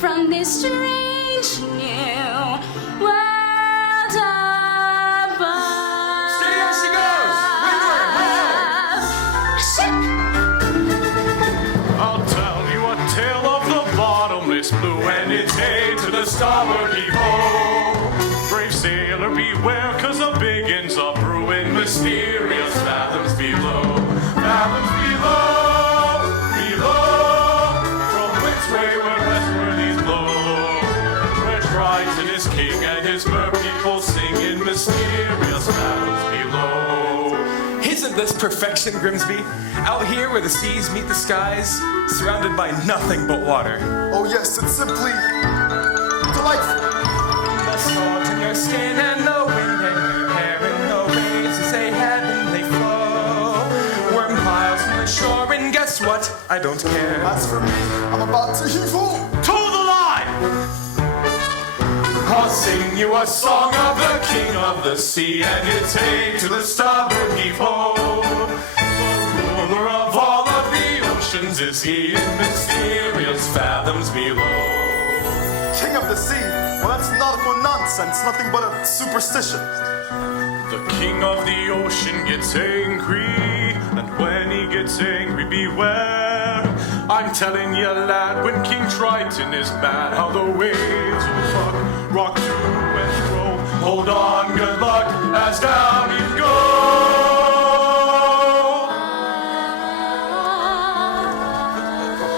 from this strange new world above. Stay as she goes! I'll tell you a tale of the bottomless blue, and it's A to the starboard heave-ho. Brave sailor, beware, 'cause a big end's a brewing, mysterious fathoms below. Fathoms below, below, from which wayward westward these blow. Where Triton is king and his merpeople sing in mysterious fathoms below. Isn't this perfection, Grimsby? Out here where the seas meet the skies, surrounded by nothing but water. Oh yes, it's simply delightful. The salt in your skin and the wind in your hair and the waves as they ebb and they flow. We're miles from the shore and guess what? I don't care. As for me, I'm about to heave-ho. To the line! I'll sing you a song of the king of the sea, and it's A to the starboard heave-ho. The ruler of all of the oceans is he in mysterious fathoms below. King of the sea. Well, that's nautical nonsense, nothing but a superstition. The king of the ocean gets angry, and when he gets angry, beware. I'm telling you, lad, when King Triton is mad, how the waves will rock to and fro. Hold on, good luck, as down you go.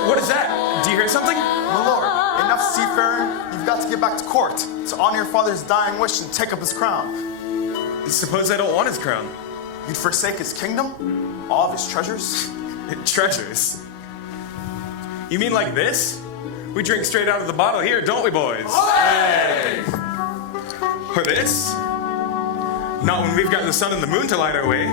What is that? Do you hear something? My lord, enough seafaring. You've got to get back to court to honor your father's dying wish and take up his crown. Suppose I don't want his crown. You'd forsake his kingdom? All of his treasures? Treasures? You mean like this? We drink straight out of the bottle here, don't we, boys? Hey! Or this? Not when we've got the sun and the moon to light our way.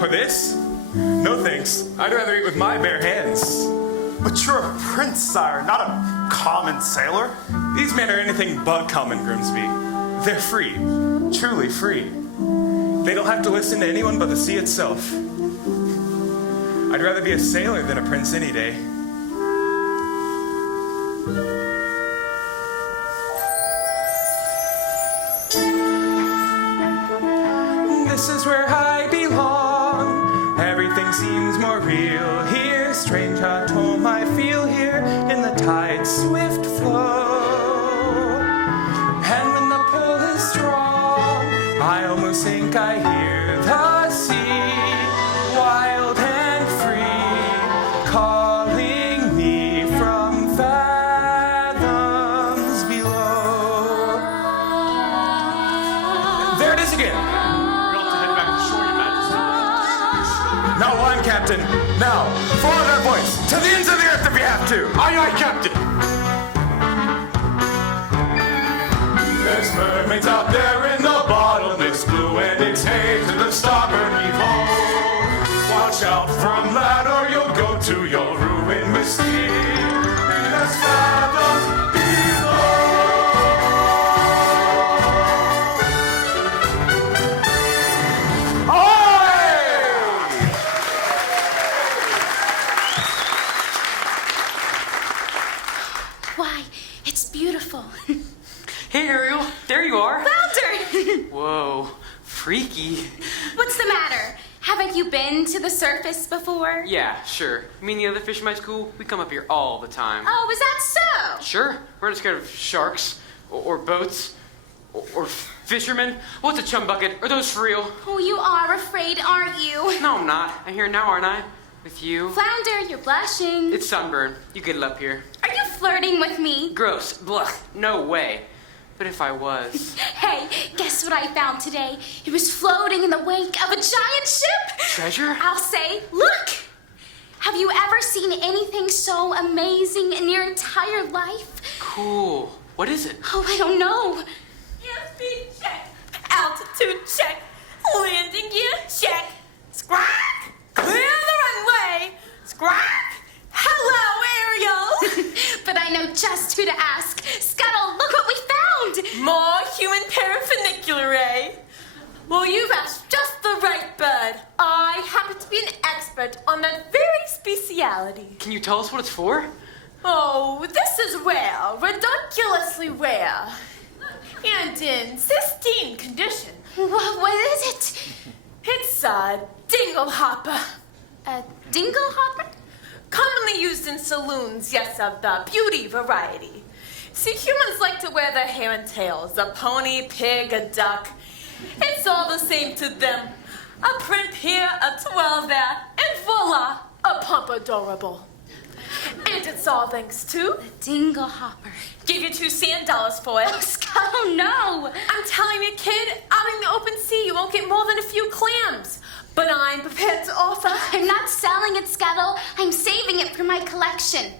Or this? No thanks. I'd rather eat with my bare hands. But you're a prince, sire, not a common sailor. These men are anything but common, Grimsby. They're free. Truly free. They don't have to listen to anyone but the sea itself. I'd rather be a sailor than a prince any day. This is where I belong. Everything seems more real here. Strange at home I feel here in the tide's swift flow. And when the pull is strong, I almost think I hear the sea, wild and free, calling me from fathoms below. There it is again. We'll have to head back to shore, Your Majesty. Now one, Captain. Now, follow that voice to the ends of the earth if you have to. Aye, aye, Captain. There's mermaids out there in the bottomless blue, and it's A to the starboard heave-ho. Watch out from that, or you'll go to your ruin, mysterious fathoms below. Why, it's beautiful. Hey, Ariel, there you are. Flounder! Whoa, freaky. What's the matter? Haven't you been to the surface before? Yeah, sure. Me and the other fish in my school, we come up here all the time. Oh, is that so? Sure, we're not scared of sharks, or boats, or fishermen. What's a chum bucket? Are those for real? Oh, you are afraid, aren't you? No, I'm not. I'm here now, aren't I? With you. Flounder, you're blushing. It's sunburn. You get it up here. Are you flirting with me? Gross. Blech. No way. But if I was... Hey, guess what I found today? It was floating in the wake of a giant ship. Treasure? I'll say, look! Have you ever seen anything so amazing in your entire life? Cool. What is it? Oh, I don't know. Airspeed check. Altitude check. Landing gear check. Squawk. Clear the runway. Squawk. Hello, Ariel. But I know just who to ask. Scuttle, look what we found! More human paraphernalia, eh? Well, you've asked just the right bird. I happen to be an expert on that very speciality. quality. Can you tell us what it's for? Oh, this is rare, ridiculously rare. And in pristine condition. What is it? It's a dingle hopper. A dingle hopper? Commonly used in saloons, yes, of the beauty variety. See, humans like to wear their hair in tails. A pony, pig, a duck. It's all the same to them. A print here, a twirl there, and voila, a pump adorable. And it's all thanks to... The dingle hopper. Give you $2 sand for it. Oh, Scott, oh no! I'm telling you, kid, out in the open sea, you won't get more than a few clams. But I'm prepared to offer. I'm not selling it, Scuttle. I'm saving it for my collection.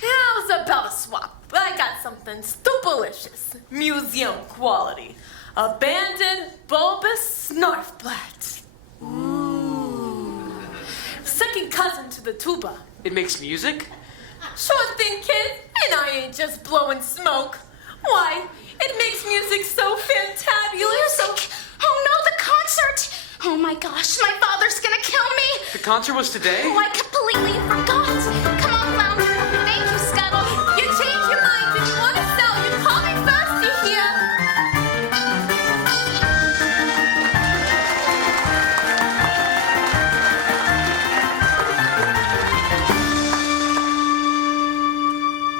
How's about a swap? I got something stupelicious. Museum quality. Abandoned bulbous snarfblatt. Ooh. Second cousin to the tuba. It makes music? Sure thing, kid. And I ain't just blowing smoke. Why? It makes music so fantabulous. Music! Oh no, the concert! Oh my gosh, my father's gonna kill me! The concert was today? Oh, I completely forgot! Come on, Flounder. Thank you, Scuttle. You change your mind if you want to sell. You call me first, you hear?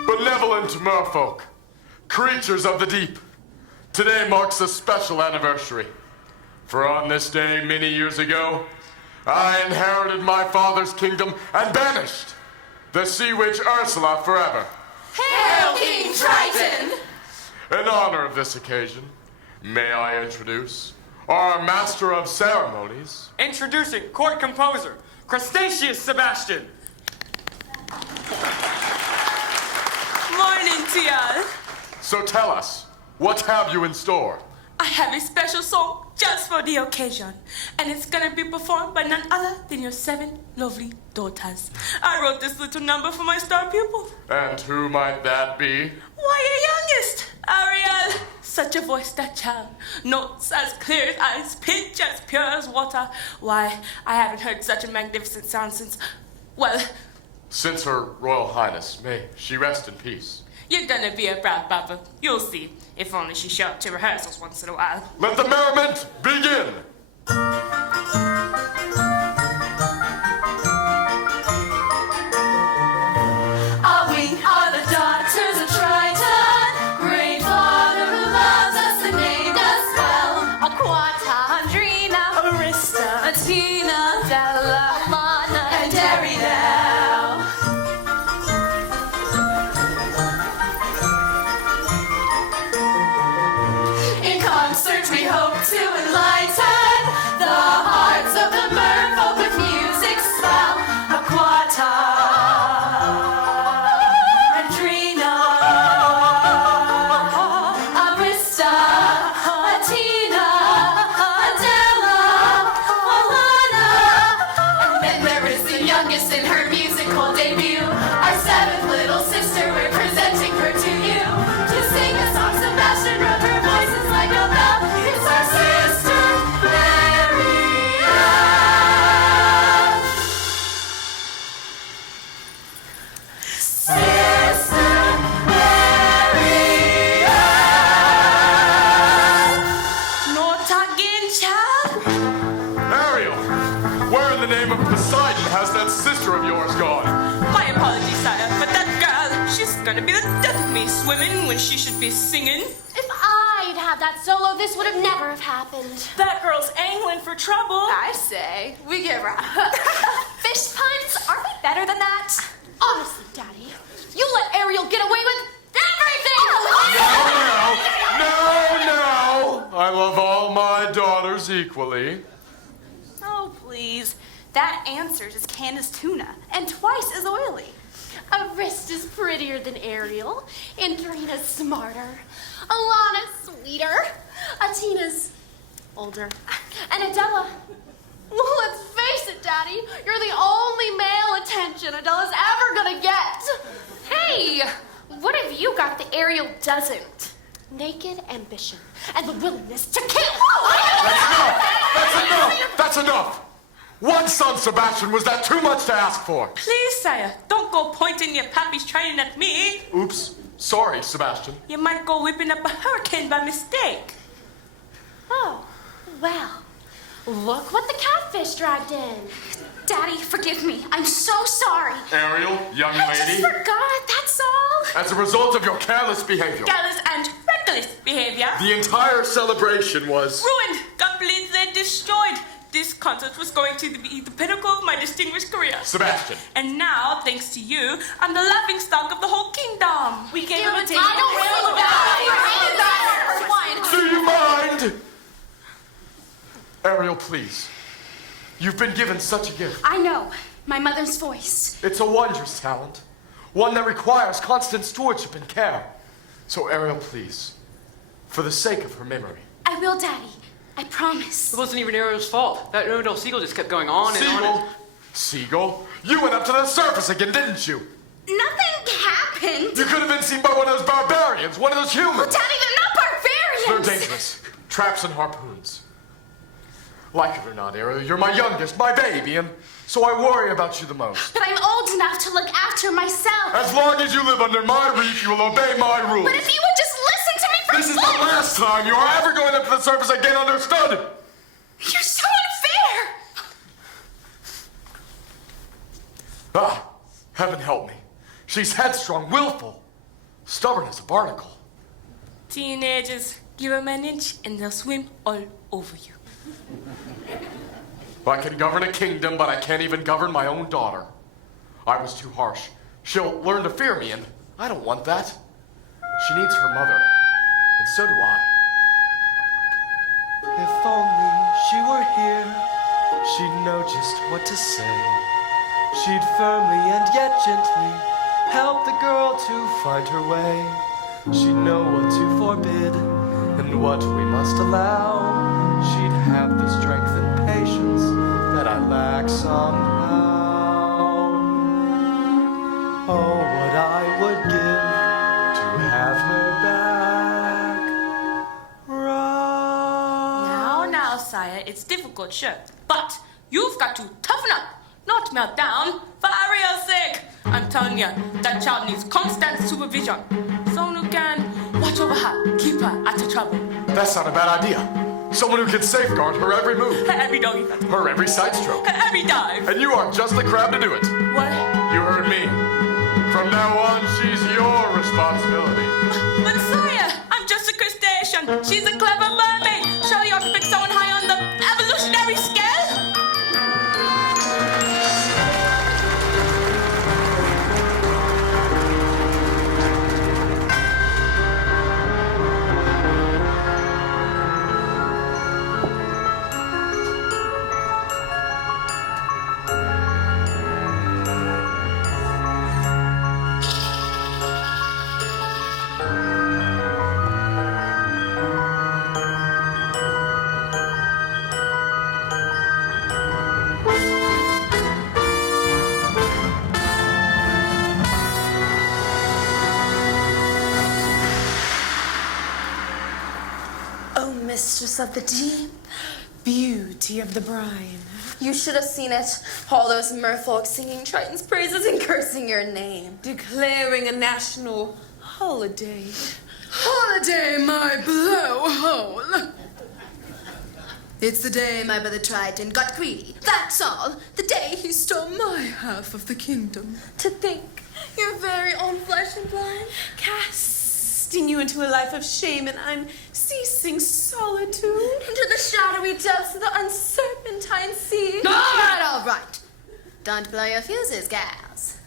Benevolent merfolk, creatures of the deep, today marks a special anniversary. For on this day, many years ago, I inherited my father's kingdom and banished the sea witch Ursula forever. Hail, King Triton! In honor of this occasion, may I introduce our master of ceremonies, Introducing court composer, Crustaceous Sebastian. Morning to ya. So tell us, what have you in store? I have a special song just for the occasion, and it's gonna be performed by none other than your 7 lovely daughters. I wrote this little number for my star pupil. And who might that be? Why, your youngest, Ariel. Such a voice, that child. Notes as clear as ice, pitch as pure as water. Why, I haven't heard such a magnificent sound since, well... Since Her Royal Highness, may she rest in peace. You're gonna be a proud papa. You'll see. If only she showed up to rehearsals once in a while. Let the merriment begin! We are the daughters of Triton, great father who loves us and named us well. Aquata, Andrina, Arista, Atina, Della, Lana, and Ariel. In concert we hope to enlighten the hearts of the merfolk with music swell. Aquata, Andrina, Arista, Atina, Adela, Alana. And then there is the youngest in her musical debut. Our 7th little sister, we're presenting her to you. To sing a song, Sebastian wrote her voices like a bell. It's our sister, Marianne. Sister Marianne. No talking, child. Ariel, where in the name of Poseidon has that sister of yours gone? My apologies, sire, but that girl, she's gonna be the death of me swimming when she should be singing. If I'd had that solo, this would have never have happened. That girl's angling for trouble. I say, we give her a Fish puns? Are we better than that? Honestly, Daddy, you let Ariel get away with everything! No! I love all my daughters equally. Oh, please. That answer's as canned as tuna, and twice as oily. Arista's prettier than Ariel. Andrina's smarter. Alana's sweeter. Atina's older. And Adela. Well, let's face it, Daddy. You're the only male attention Adela's ever gonna get. Hey, what have you got that Ariel doesn't? Naked ambition and the willingness to kill. That's enough! One son, Sebastian. Was that too much to ask for? Please, sire, don't go pointing your pappy's training at me. Oops. Sorry, Sebastian. You might go whipping up a hurricane by mistake. Oh, well, look what the catfish dragged in. Daddy, forgive me. I'm so sorry. Ariel, young I just lady. forgot, that's all. As a result of your careless behavior, Careless and reckless behavior. the entire celebration was... Ruined, completely destroyed. This concert was going to be the pinnacle of my distinguished career. Sebastian. And now, thanks to you, I'm the laughingstock of the whole kingdom. We gave him a taste. I don't Do you mind? Ariel, please. You've been given such a gift. I know. My mother's voice. It's a wondrous talent. One that requires constant stewardship and care. So, Ariel, please. For the sake of her memory. I will, Daddy. I promise. It wasn't even Ariel's fault. That no seagull just kept going on and on. Seagull? Seagull? You went up to the surface again, didn't you? Nothing happened. You could have been seen by one of those barbarians, one of those humans. Oh, Daddy, they're not barbarians. They're dangerous. Traps and harpoons. Like it or not, Ariel, you're my youngest, my baby, and so I worry about you the most. But I'm old enough to look after myself. As long as you live under my roof, you will obey my rules. But if you would just listen to me for This is the last time you are ever going up to the surface again, understood? You're so unfair. Ah, heaven help me. She's headstrong, willful, stubborn as a barnacle. Teenagers, give them an inch and they'll swim all over you. I can govern a kingdom, but I can't even govern my own daughter. I was too harsh. She'll learn to fear me, and I don't want that. She needs her mother, and so do I. If only she were here, she'd know just what to say. She'd firmly and yet gently help the girl to find her way. She'd know what to forbid and what we must allow. She'd have the strength and patience that I lack somehow. Oh, what I would give to have her back. Right. Now, sire, it's difficult, sure. But you've got to toughen up, not melt down, for Ariel's sake. I'm telling you, that child needs constant supervision. Someone who can watch over her, keep her out of trouble. That's not a bad idea. Someone who can safeguard her every move, Her every doggy pattern, her every side stroke. her every dive. And you are just the crab to do it. What? You heard me. From now on, she's your responsibility. But sire, I'm just a crustacean. She's a clever mermaid. Surely you ought to pick someone high on the evolutionary scale. Oh, mistress of the deep, beauty of the brine. You should have seen it. All those merfolk singing Triton's praises and cursing your name. Declaring a national holiday. Holiday, my blowhole! It's the day my brother Triton got greedy. That's all. The day he stole my half of the kingdom. To think your very own flesh and blood. Casting you into a life of shame and unceasing solitude. Into the shadowy depths of the unserpentine sea. All right. Don't blow your fuses, gals.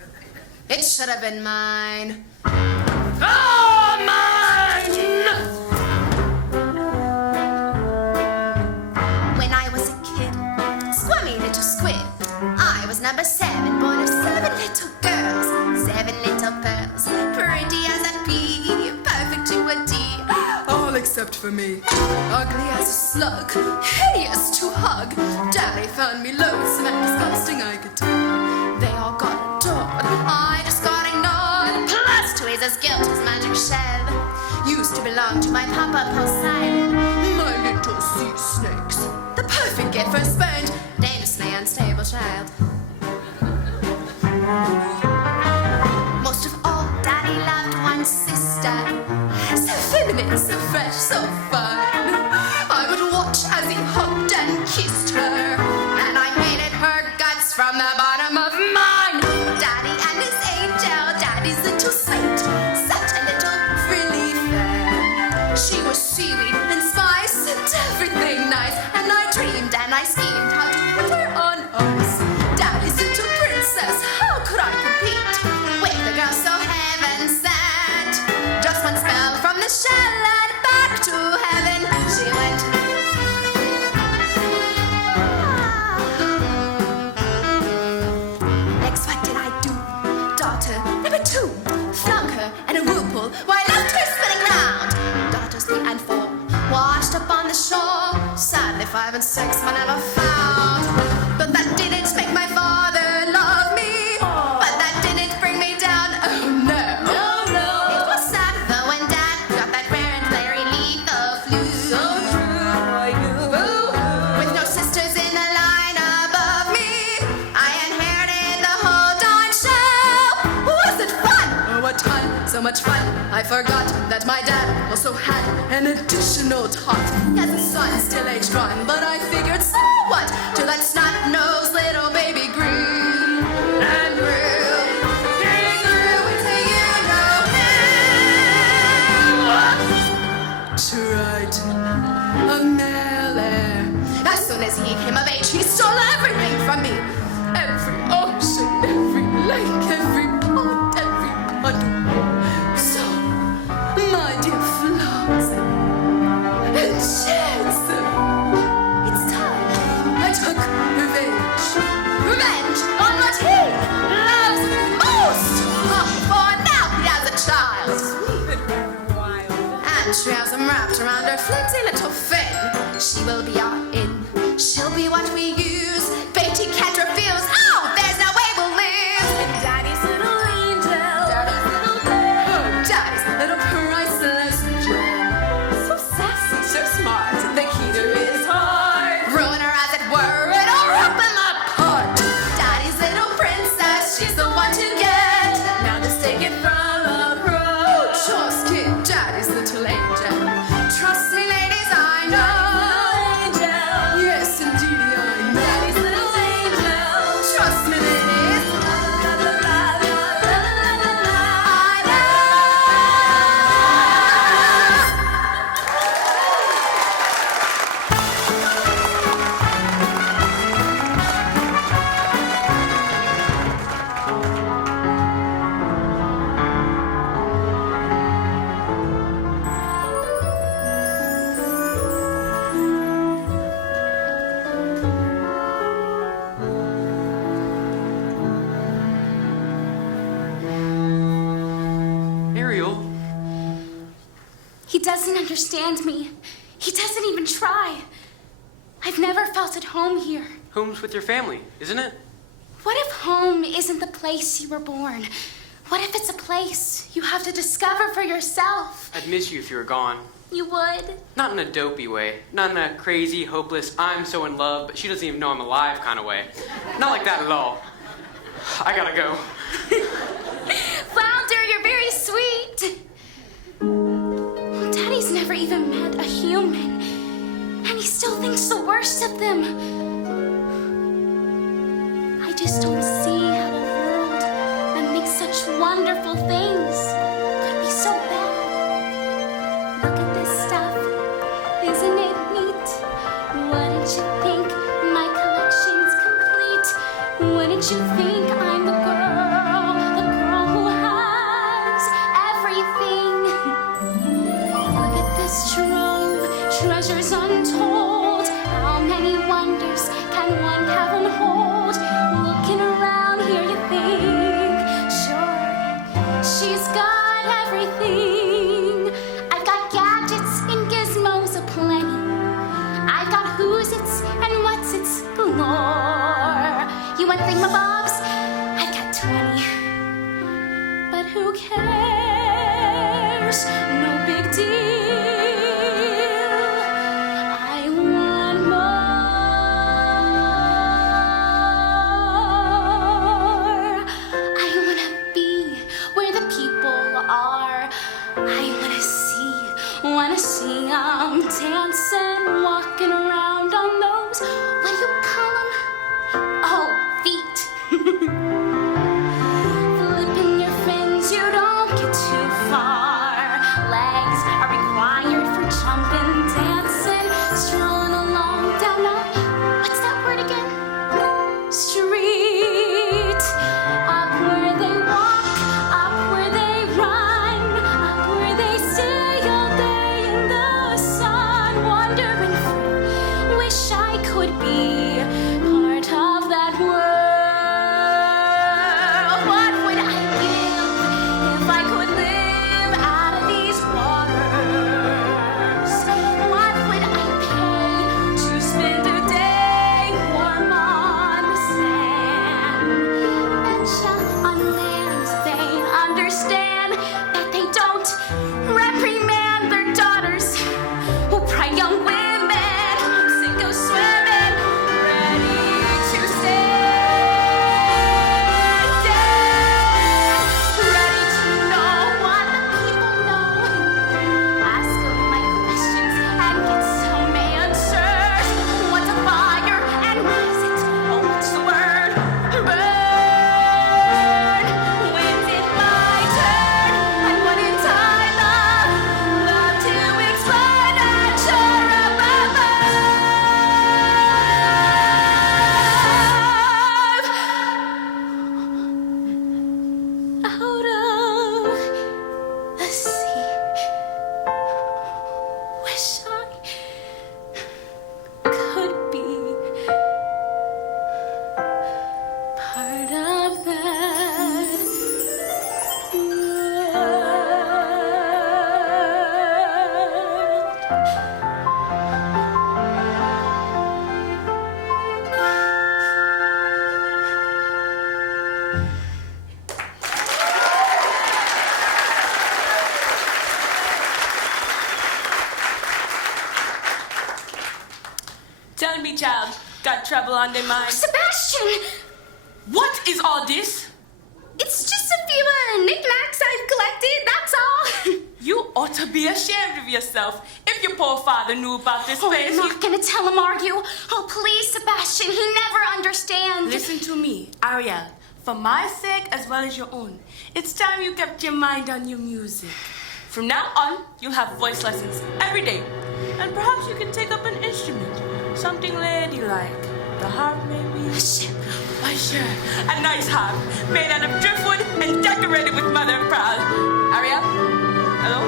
It should have been mine. Oh, mine! When I was a kid, squirmy little squid, I was number 7, born of 7 little girls, 7 little pearls, pretty as a pea, perfect to a T. All except for me, ugly as a slug, hideous to hug. Daddy found me loathsome and disgusting, I could tell. They all got adored, I just got ignored. Plus, to as guilt as magic shell. Used to belong to my papa Poseidon. My little sea snakes, the perfect gift for spurned, dangerously unstable. child. Most of all, Daddy loved one sister. So feminine, so fresh, so fun. I would watch as he hugged and kissed her, and I hated her guts from the bottom of mine. Daddy and his angel, Daddy's little saint, such a little frilly fair. She was seaweed and spice and everything nice, and I dreamed and I schemed how to put her on ice. Daddy's little princess, how could I compete with the girl so heaven sent? Just one spell from the shell and back to heaven she went. Next, what did I do? Daughter number 2, flung her in a whirlpool while left her spinning round. Daughters 3 and 4 washed up on the shore. Sadly, 5 and 6 were never found. But that didn't make my father love me. But that didn't bring me down. Oh no. It was sad though when Dad got that rare and very lethal flu. So true. With no sisters in the line above me, I inherited the whole darn show. Was it fun? Oh, what fun! So much fun. I forgot that my dad also had an additional tot. Yes, the son still aged 1, but I figured, so what? Till that snot-nosed little baby grew and grew. He grew into you know him. Right, a male heir. As soon as he came of age, he stole everything from me. Every ocean, every lake, every pond, every puddle. So, my dear Flossie and Chance, it's time I took revenge. Revenge on what he loves most. For now he has a child. And she has him wrapped around her flimsy little fin. She will be our in. She'll be what we use. Fate he can't refuse. Oh, there's no way we'll live. Daddy's little angel. Daddy's little bear. Oh, Daddy's little priceless gem. So sassy, so smart. The key to his heart. Ruin her as it were. It'll rip him apart. Daddy's little princess. She's the one to get. Now just take it from a pro. Oh, just kid. Daddy's little angel. Trust me, ladies, I know. Yes, indeed, I know. Daddy's little angel. Trust me, ladies. I know. Ariel, He doesn't understand me. He doesn't even try. I've never felt at home here. home's with your family, isn't it? What if home isn't the place you were born? What if it's a place you have to discover for yourself? I'd miss you if you were gone. You would? Not in a dopey way. Not in a crazy, hopeless, I'm so in love, but she doesn't even know I'm alive kind of way. Not like that at all. I gotta go. Flounder, you're very sweet. Daddy's never even met a human, and he still thinks the worst of them. I just don't see how a world that makes such wonderful things could be so bad. Look at this stuff. Isn't it neat? Wouldn't you think my collection's complete? Wouldn't you think I'm the girl who has everything? Look at this trove, treasures untold. How many wonders can one cavern hold? Looking around here, you think, sure, she's got everything. I've got gadgets and gizmos aplenty. I've got who's its and what's its galore. You want thingamabobs? I've got 20. But who cares? No big deal. I want more. wanna see 'em dancing, walking around on those, what do you call 'em? Oh, feet. Flipping your fins, you don't get too far. Legs are required for jumping, dancing, strolling along down a, what's that word again? Street. Up where they walk, up where they run, up where they stay all day in the sun, wandering free. Wish I could be part of that world. What would I give if I could live out of these waters? What would I pay to spend a day warm on the sand? Betcha on land they understand that they don't reprimand their daughters who pry young women and go swimming, ready to stand, ready to know what the people know. Ask them my questions and get some answers. What's a fire and what is it? Oh, what's the word? Burn. When's it my turn? And what in time love to explain and sure above. Out of the sea. Wish I could be part of that world. Tell me, child, got trouble on their mind? Sebastian! What is all this? It's just a few knickknacks I've collected, that's all. You ought to be ashamed of yourself. If your poor father knew about this Oh, place, I'm not gonna tell him, are you? Oh, please, Sebastian, he never understands. Listen to me, Ariel. For my sake as well as your own, it's time you kept your mind on your music. From now on, you'll have voice lessons every day. And perhaps you can take up an instrument. Something ladylike. The harp, maybe? Why, sure. A nice harp made out of driftwood and decorated with mother of pearl. Ariel? Hello?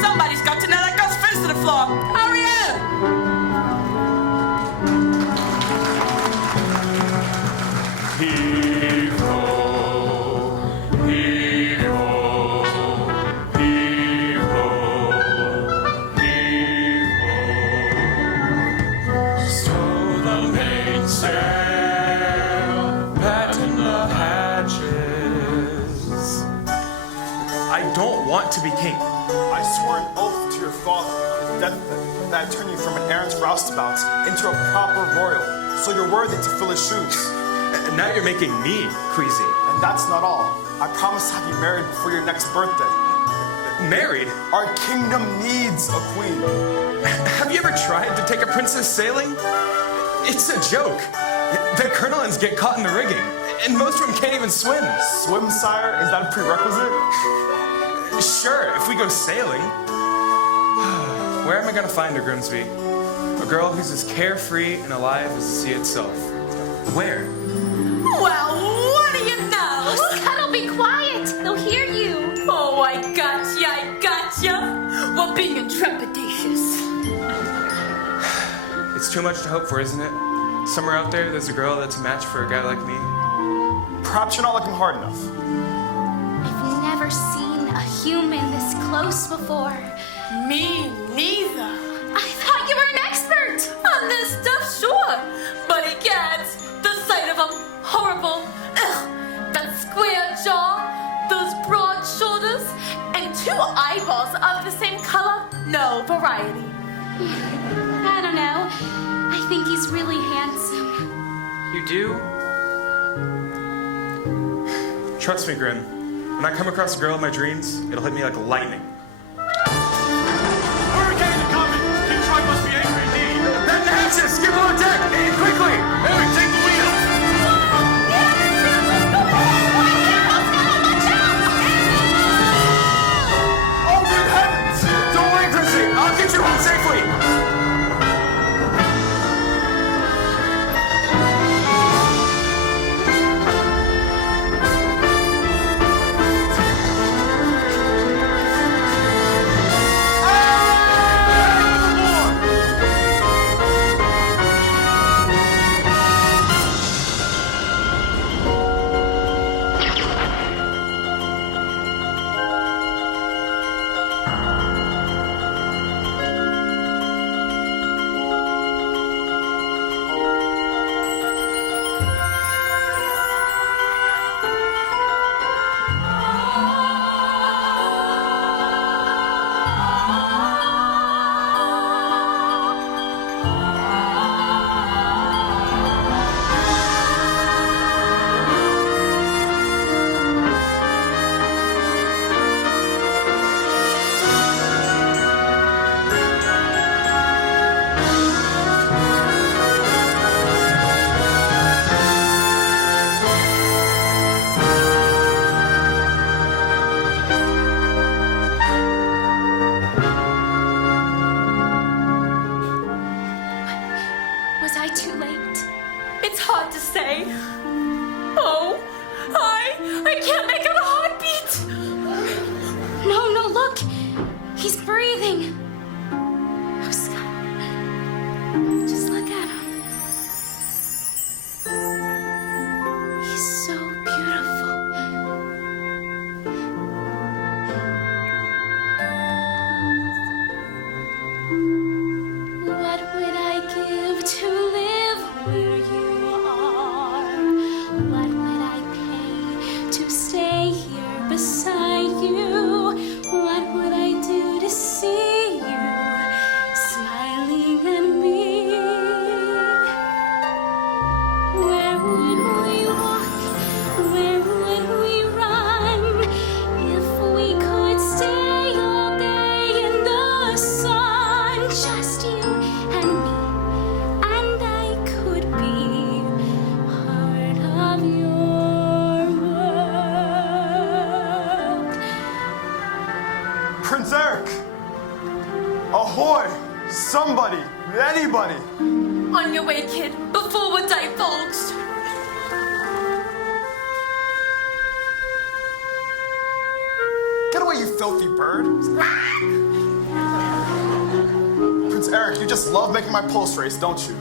Somebody's got to nail that girl's face to the floor. Ariel! Heave-ho, heave-ho, heave-ho, heave-ho. Stow the mainsail, batten the hatches. I don't want to be king. I swore an oath to your father on his deathbed that I'd turn you from an errant roustabout into a proper royal, so you're worthy to fill his shoes. And now you're making me queasy. And that's not all. I promise to have you married before your next birthday. Married? Our kingdom needs a queen. Have you ever tried to take a princess sailing? It's a joke. The Colonels get caught in the rigging, and most of them can't even swim. Swim, sire? Is that a prerequisite? Sure, if we go sailing. Where am I gonna find her, Grimsby? A girl who's as carefree and alive as the sea itself. Where? Well, what do you know? Scuttle, be quiet. They'll hear you. Oh, I gotcha. Well, being trepidatious. It's too much to hope for, isn't it? Somewhere out there's a girl that's a match for a guy like me. Perhaps you're not looking hard enough. I've never seen a human this close before. Me neither. I thought you were an expert. On this stuff, sure. But it gets the sight of a horrible, that square jaw, those broad shoulders, and 2 eyeballs of the same color. No variety. I don't know. I think he's really handsome. You do? Trust me, Grim. When I come across a girl in my dreams, it'll hit me like lightning. Hurricane coming! King Troy must be angry indeed. Bend the hatches! Get below deck! And quickly! Harry, take the wheel! Oh, good heavens! Don't worry, Chrissy! I'll get you home safely! Was I too late? It's hard to say. Oh, I can't make out a heartbeat. No, look. He's breathing. Oh, Scott. Just look at him. He's so beautiful. What would I give to live where you are? What would I pay to stay here beside you? What would I do to see you smiling at me? Where would we walk? Where would we run? If we could stay all day in the sun, just you and me, and I could be part of your world. Prince Eric! Ahoy! Somebody! Anybody! On your way, kid, before we're divulged. Get away, you filthy bird! Prince Eric, you just love making my pulse race, don't you?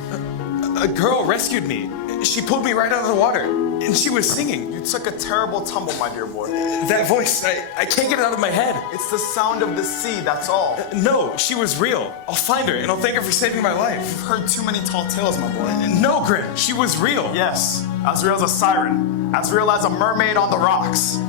A girl rescued me. She pulled me right out of the water. And she was singing. You took a terrible tumble, my dear boy. That voice, I can't get it out of my head. It's the sound of the sea, that's all. No, she was real. I'll find her, and I'll thank her for saving my life. You've heard too many tall tales, my boy. No, Grim, she was real. Yes, as real as a siren, as real as a mermaid on the rocks.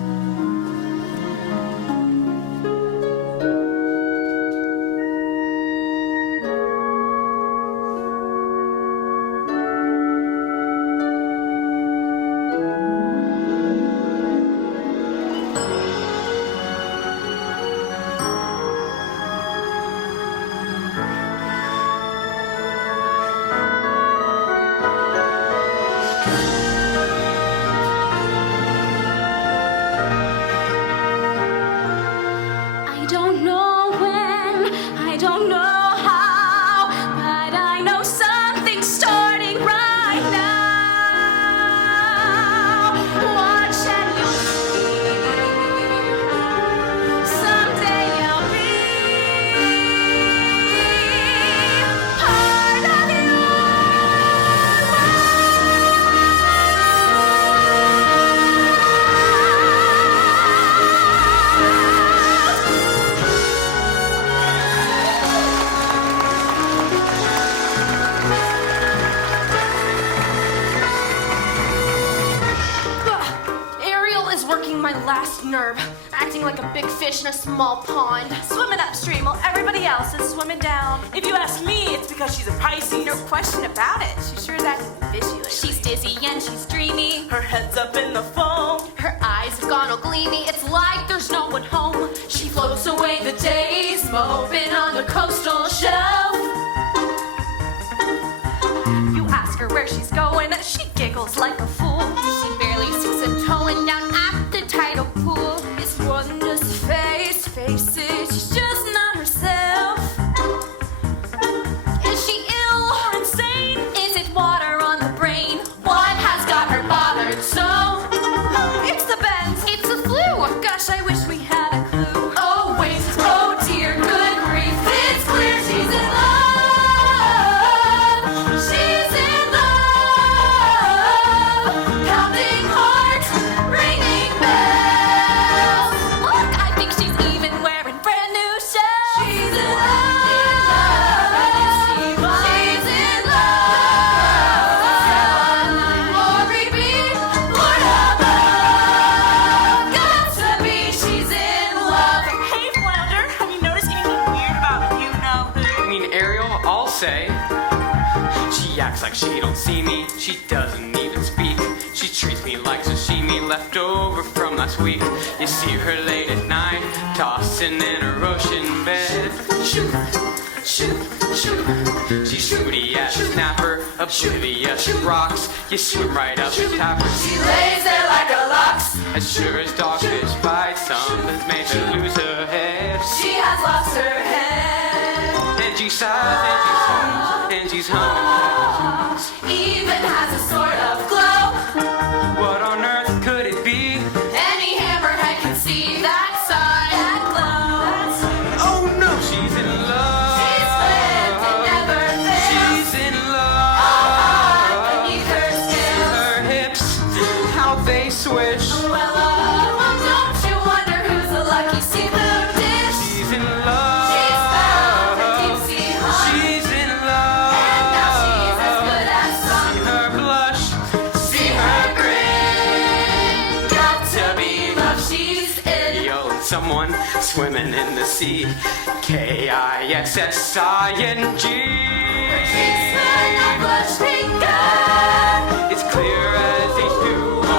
I don't know when, I don't know how, but I know something's starting right now. Watch and you'll see. Someday I'll be part of your Ariel is working my last nerve, acting like a big fish in a small pond. Swimming upstream while everybody else is swimming down. If you ask me, it's because she's a Pisces. No question about it. She sure is acting fishy lately. She's dizzy and she's dreamy. Her head's up in the foam. Her eyes gone all gleamy. It's like there's no one home. She floats away the days, moping on the coastal shelf. You ask her where she's going, she giggles like a fool. She barely sticks a toe in down at the tidal pool. It's more than just a face it, she's just not herself. Is she ill or insane? Is it water on the brain? What has got her bothered so? It's the bends, it's the flu. Gosh, I wish we had a clue. Oh wait, oh dear, good grief, it's clear she's in love. She's in love. Pounding heart, ringing bells. Look, I think she's even wearing brand new shells. She's in love. She's in love. Glory be, Lord above. Got to be, she's in love. Hey, Flounder, have you noticed anything weird about you know who? I mean, Ariel, I'll say. She acts like she don't see me. She doesn't even speak. She treats me like sashimi left over from last week. You see her late at night, tossing in her ocean bed. Shoot, shoot, shoot. She's shooty as a snapper, oblivious to rocks. You swim right up and tap her. She lays there like a locks. As sure as dogfish bite, something's made her lose her head. She has lost her head. And she sighs, and she sighs, and she's humming. Even has a sort of glow. What on earth could it be? Any hammerhead can see that side, that glow. Oh no! She's in love. She's lived and never fails. She's in love. Beneath her skin. Her hips, how they swish. Well, don't you wonder who's the lucky seafood dish? She's in love. She's found her deep sea hunt. She's in love. And now she's as good as sung. See her blush. See her grin. Got to be love, she's in. Yo, and someone swimming in the sea. Kixsing. Cheeks smell like blush pinker. It's clear as H2O.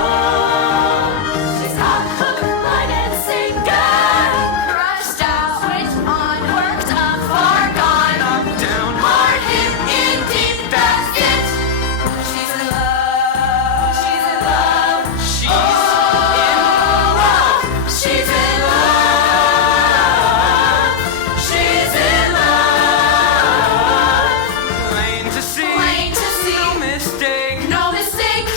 She's hot, hook, line, and sinker. Crushed out, switched on, worked up, far gone. Down. Hard hit, indeed, that's it. She's in love. She's in love. She's Love. She's in love. She's in love. plain to see. Plain to see. No mistake. No mistake.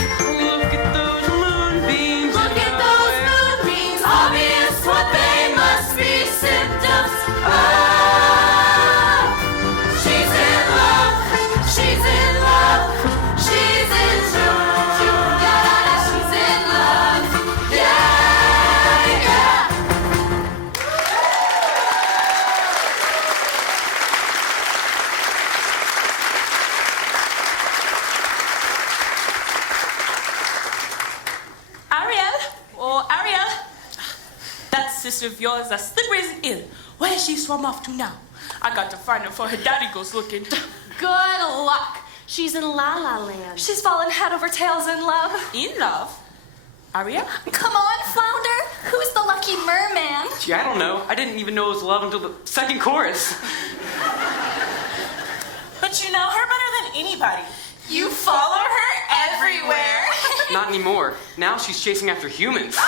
Look at those moonbeams. Look at those moonbeams. Obvious what they must be. Symptoms of she's in love. She's in love. She's in she's in love. Yeah, yeah. Ariel? Oh, Ariel? That sister of yours, that slippery as an eel. Where she swum off to now? I got to find her before her daddy goes looking. Good luck. She's in La La Land. She's fallen head over tails in love. In love? Ariel? Come on, Flounder. Who's the lucky merman? Gee, I don't know. I didn't even know it was love until the second chorus. But you know her better than anybody. You follow her everywhere. Not anymore. Now she's chasing after humans.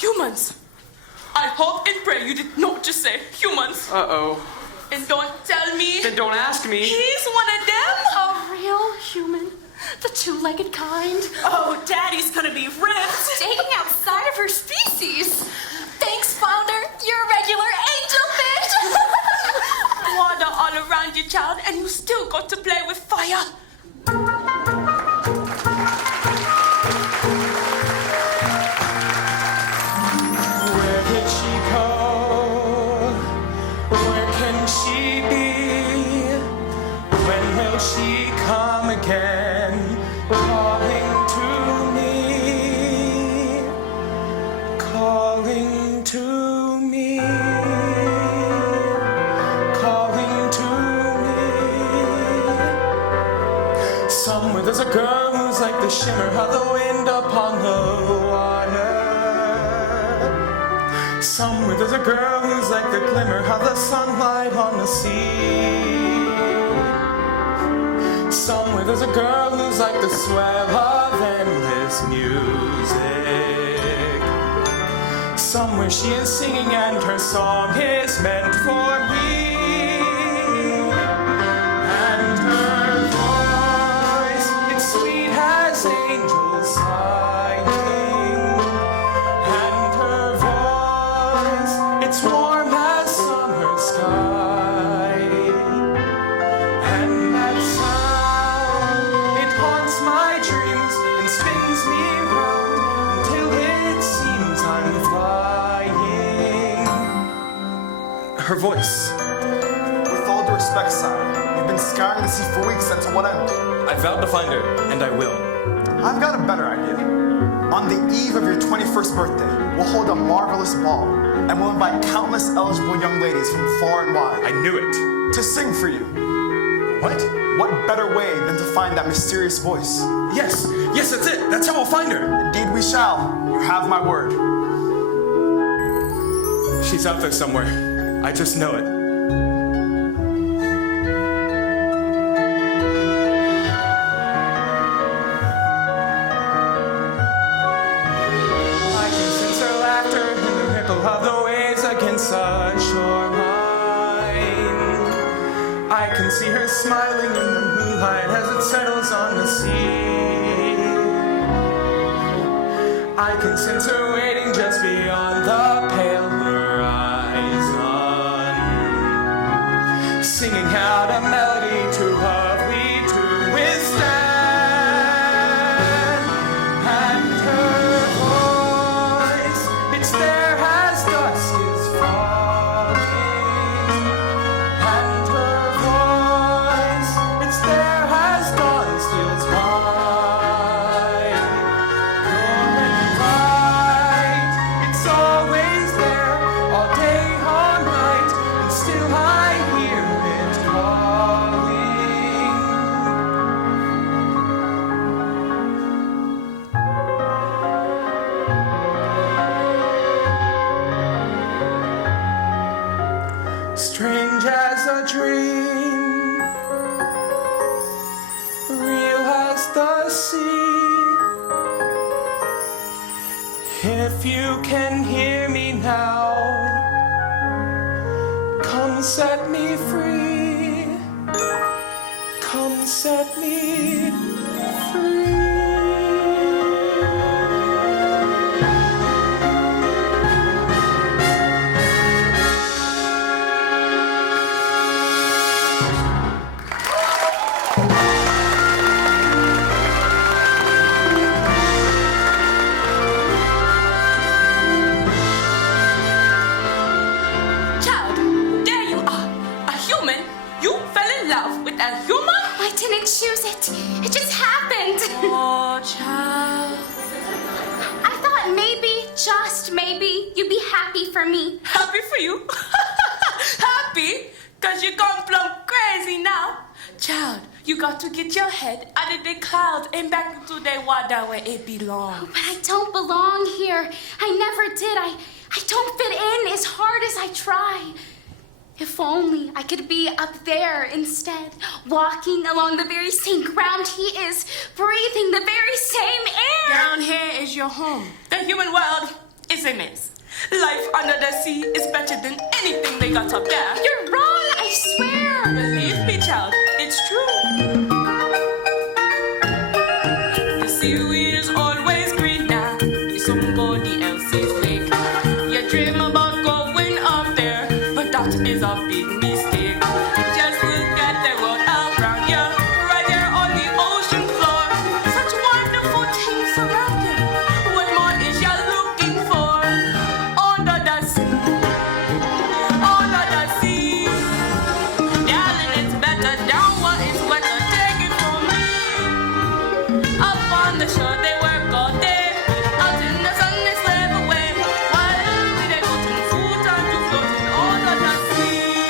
Humans. I hope and pray you did not just say humans. Uh-oh. And don't tell me Then don't ask me. he's one of them. A real human. The two-legged kind. Oh, Daddy's gonna be ripped. Dating outside of her species. Thanks, Flounder. You're a regular angel fish. Water all around you, child, and you still got to play with fire. Where did she go? Where can she be? When will she come again? Calling to me. Calling to me. Calling to me. Somewhere there's a girl who's like the glimmer of the sunlight on the sea. Somewhere there's a girl who's like the swell of endless music. Somewhere she is singing and her song is meant for me. And her voice, it's sweet as angels sighing. And her voice, it's warm as summer sky. And that sound, it haunts my dreams and spins me round until it seems I'm flying. Her voice. With all due respect, sire, you've been scouring the sea for weeks, and to what end? I vowed to find her, and I will. I've got a better idea. On the eve of your 21st birthday, we'll hold a marvelous ball, and we'll invite countless eligible young ladies from far and wide I knew it. to sing for you. What? What better way than to find that mysterious voice? Yes, that's it. That's how we'll find her. Indeed we shall. You have my word. She's out there somewhere. I just know it. I can sense her laughter in the ripple of the waves against the shoreline. I can see her smiling in the moonlight as it settles on the sea. I can sense her waiting just beyond the pale horizon, singing out a melody to love we two withstand. And her voice, it's there as dusk is falling. And her voice, it's there as dawn steals by. Pure and bright, it's always there, all day, all night, and still I hear it calling. Strange as a dream, real as the sea. If you can hear me now, come set me free. Come set me free. Child, there you are. A human. You fell in love with a human? I didn't choose it. It just happened. Oh, child. I thought maybe, just maybe, you'd be happy for me. Happy for you? Happy? Cause you gone plumb crazy now. Child, you got to get your head out of the clouds and back into the water where it belongs. But I don't belong here. I never did. I don't fit in as hard as I try. If only I could be up there instead, walking along the very same ground he is, breathing the very same air. Down here is your home. The human world is a mess. Life under the sea is better than anything they got up there. You're wrong, I swear. Believe me, child, it's true. The seaweed is always green now. You some go the LCS Lake. You dream about going up there, but that is a big mistake. Just look at the world around you, right there on the ocean floor. Such wonderful things around you. What more is you looking for? Under the sea, under the sea. Darling, it's better down what is wetter. Take it from me. Up on the shore, they work all day. Out in the sun, they slave away. While we they putting food on to floating under the sea.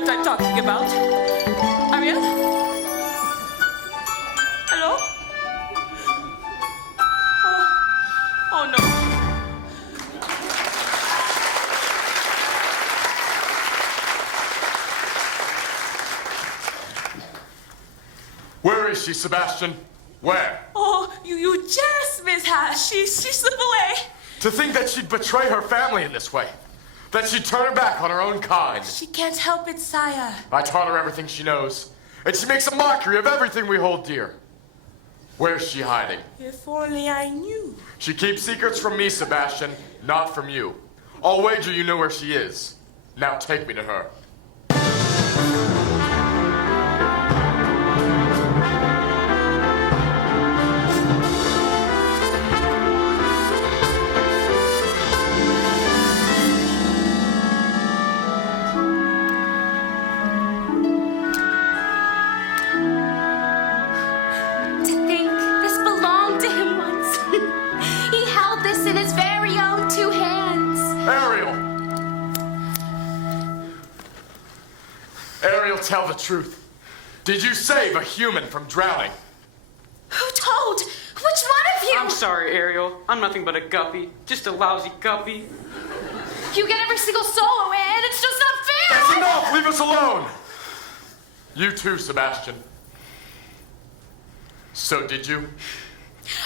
what I'm talking about. Ariel? Hello? Oh no. Where is she, Sebastian? Where? Oh, you just miss her. She slipped away. To think that she'd betray her family in this way. That she'd turn her back on her own kind. She can't help it, sire. I taught her everything she knows, and she makes a mockery of everything we hold dear. Where's she hiding? If only I knew. She keeps secrets from me, Sebastian, not from you. I'll wager you know where she is. Now take me to her. Ariel, tell the truth. Did you save a human from drowning? Who told? Which one of you? I'm sorry, Ariel. I'm nothing but a guppy. Just a lousy guppy. You get every single solo and it's just not fair! That's enough! Leave us alone! You too, Sebastian. So did you?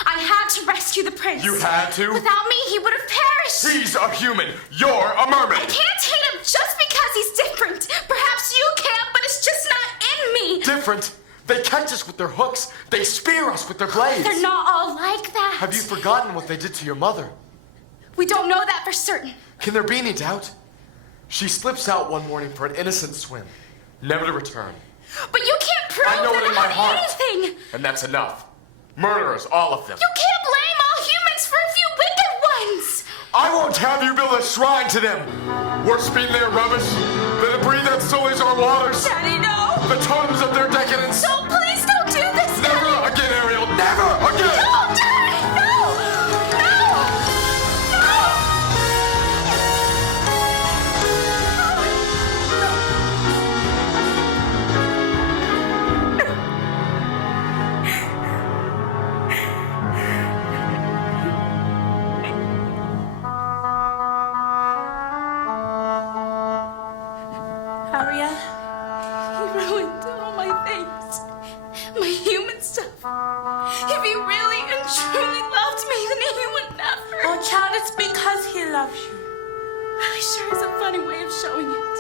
I had to rescue the prince. You had to? Without me, he would have perished. He's a human. You're a mermaid. I can't hate him just because he's different. Perhaps you can't, but it's just not in me. Different? They catch us with their hooks. They spear us with their blades. They're not all like that. Have you forgotten what they did to your mother? We don't know that for certain. Can there be any doubt? She slips out one morning for an innocent swim, never to return. But you can't prove I know that it in my heart. anything. And that's enough. Murderers, all of them. You can't blame all humans for a few wicked ones. I won't have you build a shrine to them. Worshipping their rubbish, the debris that sullies our waters. Daddy, no. The totems of their decadence. So please don't do this, Never Daddy. again, Ariel. Never again. No, Daddy, no. Ariel, he ruined all my things. My human stuff. If he really and truly loved me, then he would never. Oh, child, it's because he loves you. He sure has a funny way of showing it.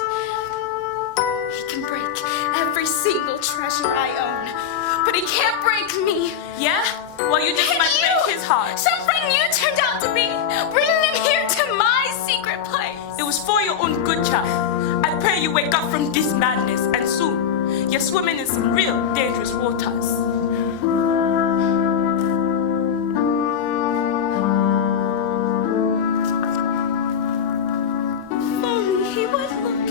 He can break every single treasure I own, but he can't break me. Yeah? Well, you just And might break his heart. some friend you turned out to be, bringing him here to my secret place. It was for your own good, child. I pray you wake up from this madness, and soon you're swimming in some real dangerous waters. If only he would look,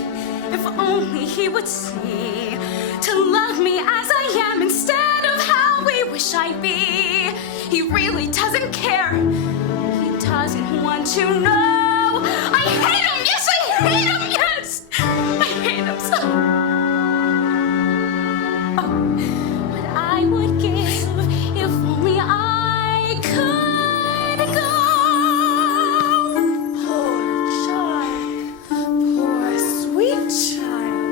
if only he would see, to love me as I am instead of how we wish I'd be. He really doesn't care. He doesn't want to know. I hate him, yes, I hate him, yes. I hate him so. Oh, what I would give if only I could go. Poor child, poor sweet child.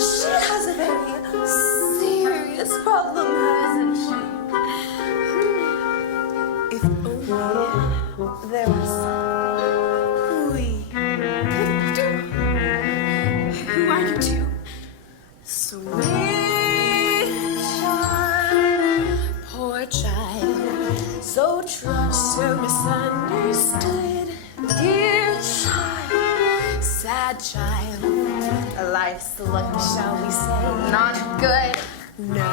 She has a very serious problem, hasn't she? If only there was something we could do. Who are you two? Sweet child, poor child, so true, so misunderstood. Dear child, sad child, life's luck, shall we say, not good. No,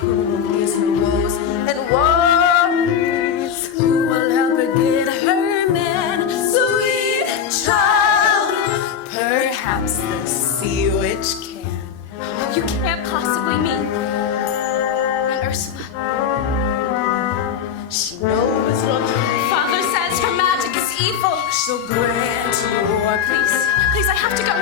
who will ease her woes and worries? Who will help her get her man? Sweet child, perhaps the sea witch can. You can't possibly mean Aunt Ursula. She knows what Father says her magic is evil. She'll grant your please, please, I have to go.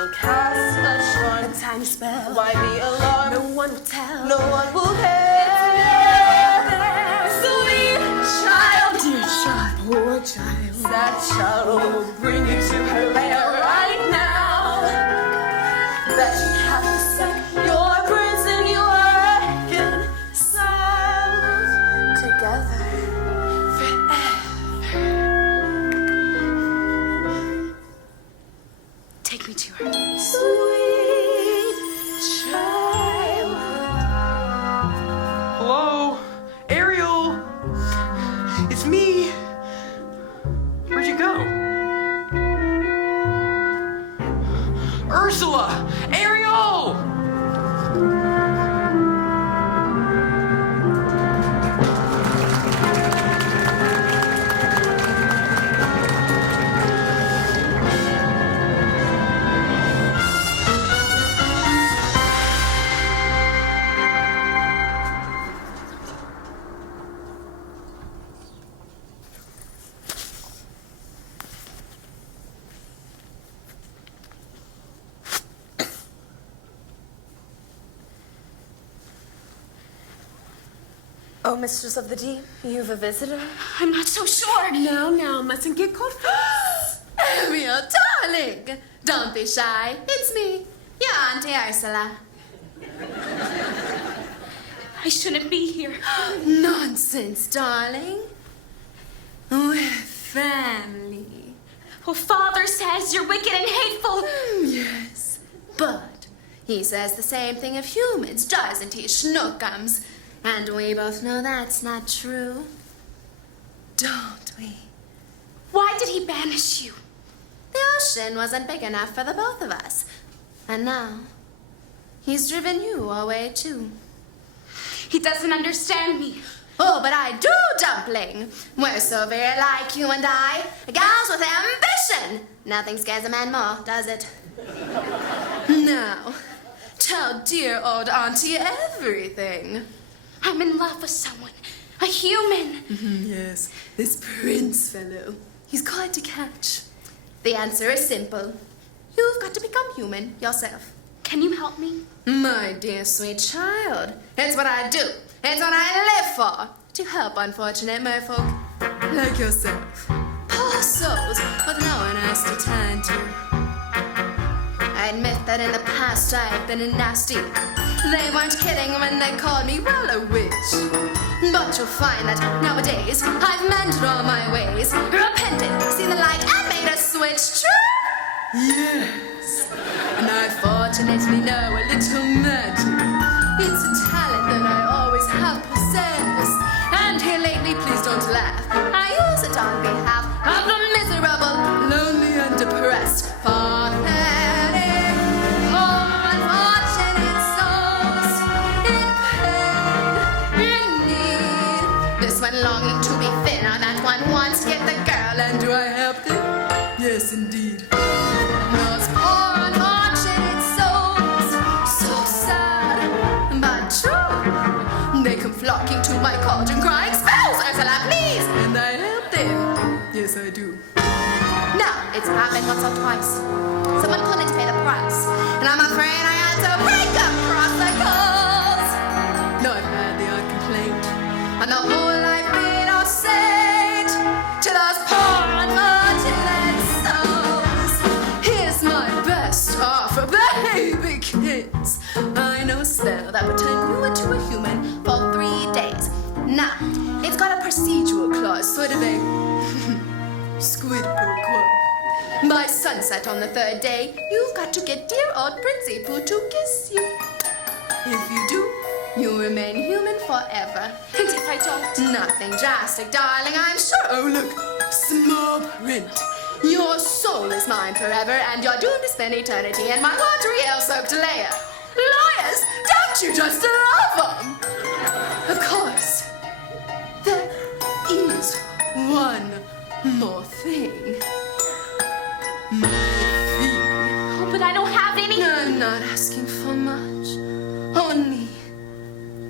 she'll cast a charm, A tiny spell. why be alarmed? No one will tell. No one will care. Sweet child, Dear child, poor child. that child will bring you to her lair right now. That you have to set your prison, your reconciled together forever. Take me to her. Sweet child. Hello? Ariel? It's me. Where'd you go? Ursula! Ariel! Oh, Mistress of the Deep, you've a visitor? I'm not so sure. Now, mustn't get cold feet. Ariel, darling, don't be shy. It's me, your Auntie Ursula. I shouldn't be here. Nonsense, darling. We're family. Well, Father says you're wicked and hateful. Yes, but he says the same thing of humans, doesn't he, Schnookums? And we both know that's not true. Don't we? Why did he banish you? The ocean wasn't big enough for the both of us. And now, he's driven you away too. He doesn't understand me. Oh, but I do, Dumpling. We're so very like, you and I. Gals with ambition. Nothing scares a man more, does it? Now, tell dear old Auntie everything. I'm in love with someone. A human. Yes, this prince fellow. He's quite a catch. The answer is simple. You've got to become human yourself. Can you help me? My dear sweet child, it's what I do. It's what I live for. To help unfortunate merfolk like yourself. Poor souls with no one else to turn to. I admit that in the past I've been nasty. They weren't kidding when they called me, well, a witch. But you'll find that nowadays I've mended all my ways, repented, seen the light, and made a switch. True? Yes. And I fortunately know a little magic. It's a talent that I always have possessed. And here lately, please don't laugh, I use it on behalf of the miserable, lonely, and depressed. Pathetic, unfortunate souls in pain, in need. This one longing to be thinner, that one wants to get the girl, and do I help them? Yes, indeed. Those poor unfortunate souls, so sad, but true. They come flocking to my cauldron, crying, "Spells, Ursula, please!" And I help them. Yes, I do. Now, it's happened once or twice. Someone couldn't pay the price, and I'm afraid I had to break up protocols. No, I've had the odd complaint, and the whole I've been all sent to those poor unfortunate souls. Here's my best offer, baby kids. I know a spell that would turn you into a human for 3 days. Now, it's got a procedural clause, sort of a squid pro quo. By sunset on the 3rd day, you've got to get dear old Princey Pooh to kiss you. If you do, you'll remain human forever. And if I don't? Nothing drastic, darling, I'm sure. Oh, look, small print. Your soul is mine forever, and you're doomed to spend eternity in my Montreal-soaked lair. Lawyers, don't you just love them? Of course, there is one more thing. My fee. Oh, but I don't have any. I'm not asking for much. Only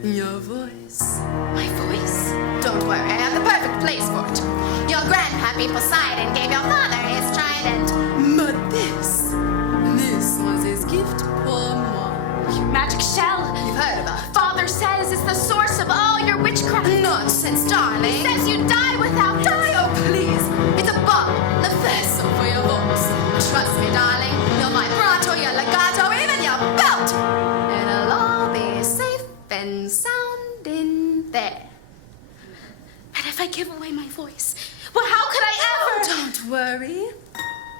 your voice. My voice? Don't worry, I have the perfect place for it. Your grandpappy Poseidon gave your father his trident. But this worry.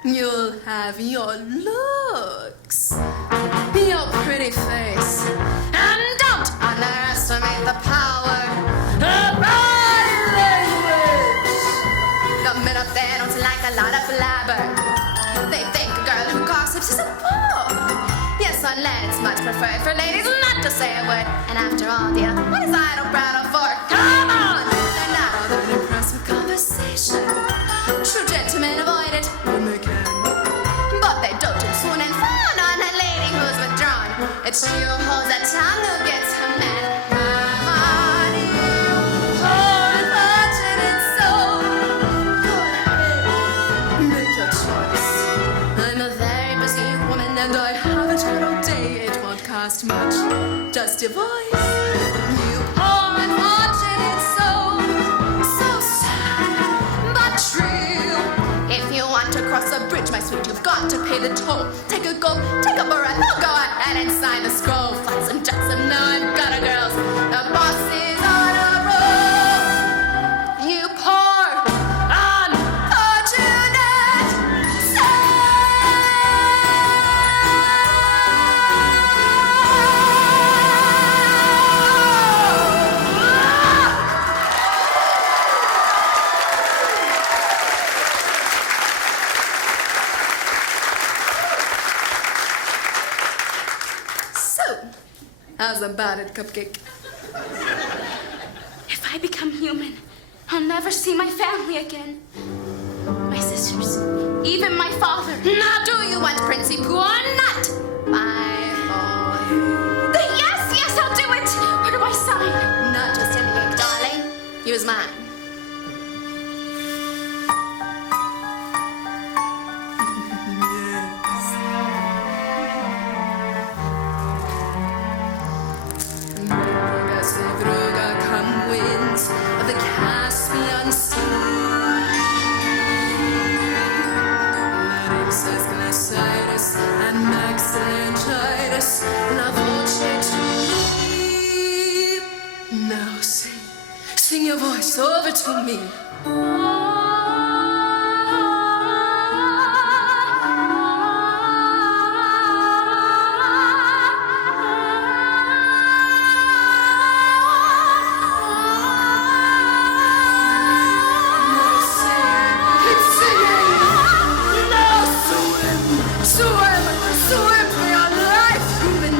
You'll have your looks, your pretty face, and don't underestimate the power of body language. The men up there don't like a lot of blabber. They think a girl who gossips is a bore. Yes, unless it's much preferred for ladies not to say a word. And after all, dear, what is idle prattle for? Come on! They're not all that impressed with conversation. True gentlemen avoid it when they can. But they dote and swoon and frown on a lady who's withdrawn. It's she who holds that tongue who gets her man. Come on, you poor unfortunate soul. Go ahead, make your choice. I'm a very busy woman and I have a good old day. It won't cost much, just your voice. You poor unfortunate soul. So sad, but true. If you want to cross a bridge, my sweet, you've got to pay the toll. Take a gulp, take a breath, oh, go ahead and sign the scroll. Flats and jetsam, no, I've got a girls. The boss is on a roll. You poor, unfortunate soul. So, how's about it, Cupcake? If I become human, I'll never see my family again. My sisters, even my father. Now do you want Princey Pooh or not? Bye, boy. Yes, I'll do it. Where do I sign? Not just any ink, darling. Use mine. Come winds of the Caspian Sea. Larynxes, glossitis, and maxillangitis, la voce to me. Now sing your voice over to me. Swim for your life, human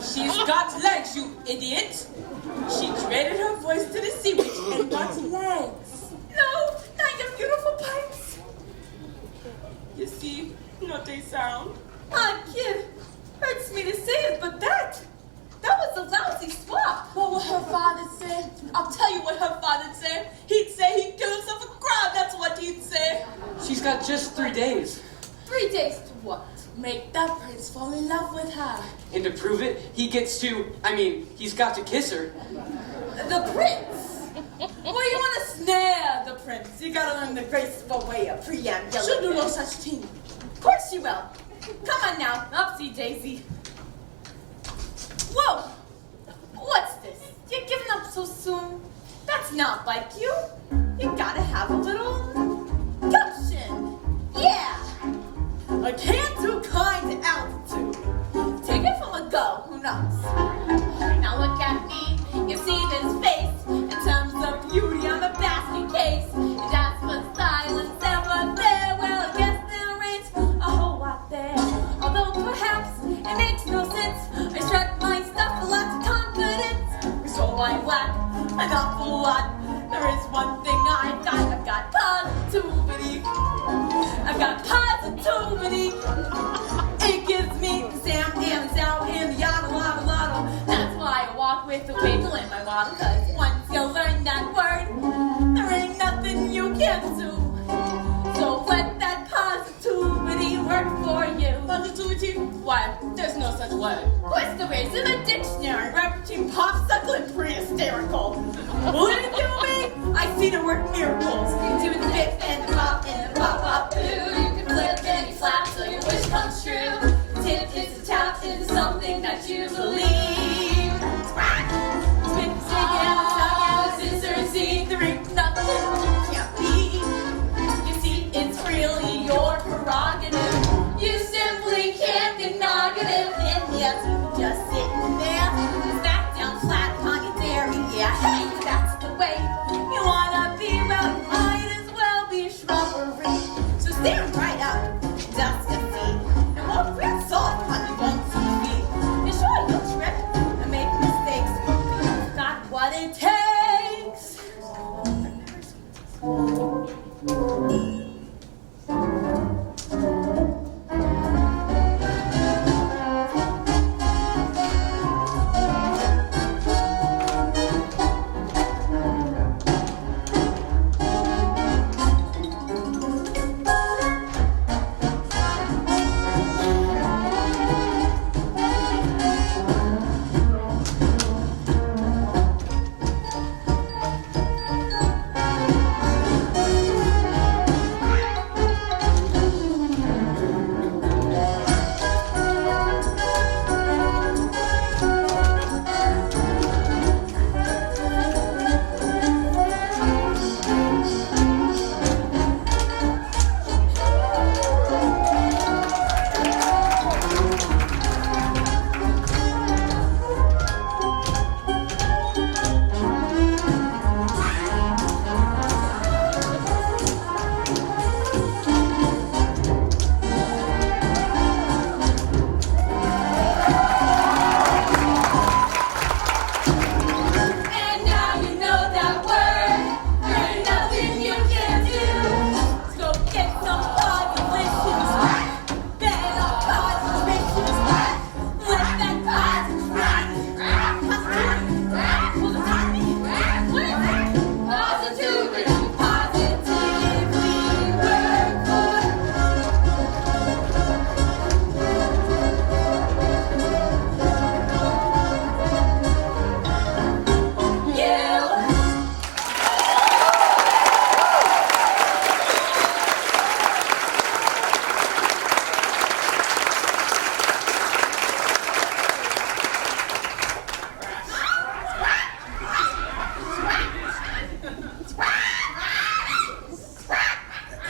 She's got legs, you idiot. She traded her voice to the sea witch and got legs. No, not your beautiful pipes. You see, not they sound. Ah, kid, hurts me to say it, but that was a lousy swap. What would her father say? I'll tell you what her father'd say. He'd say he'd kill himself a crowd, that's what he'd say. She's got just 3 days. 3 days to what? Make that prince fall in love with her. And to prove it, he's got to kiss her. The prince? Well, you want to snare the prince. You gotta learn the graceful way of preambulation. She'll do no such thing. Of course she will. Come on now, upsy daisy. Whoa! What's this? You're giving up so soon? That's not like you. You gotta have a little gumption. Yeah! A can-do kind of altitude. Take it from a go, who knows? Now look at me. You see this face? In terms of beauty, I'm a basket case. And as for silence ever there, well, I guess there reigns a whole lot there. Although perhaps it makes no sense. I strut my stuff with lots of confidence. So I lack an awful lot. There is one thing I've got positivity. I've got positivity. It gives me the Sam and the Zow and the yada lada lada. That's why I walk with a wiggle in my waddle. Cause once you learn that word, there ain't nothing you can't do. So let that positivity work for you. Positivity? Why, there's no such word. Of course there is in the dictionary. Referencing popsicle pretty hysterical. Believe you me? I've seen it work miracles. Do the dip and the pop boo. You can flip and you flap till your wish comes true. Tip is to tap into something that you believe. Spin, stick it out, tug out, scissor, see, there ain't nothing you can't be. You see, it's really your prerogative. You simply can't be negative. And yes, just sitting there, smack down flat on your dairy. Yeah, hey, that's the way you wanna be. Well, you might as well be a shrubbery. So stand right up, dust your feet, and walk real soft on your bones and feet. And sure, you'll trip and make mistakes, but you've got what it takes.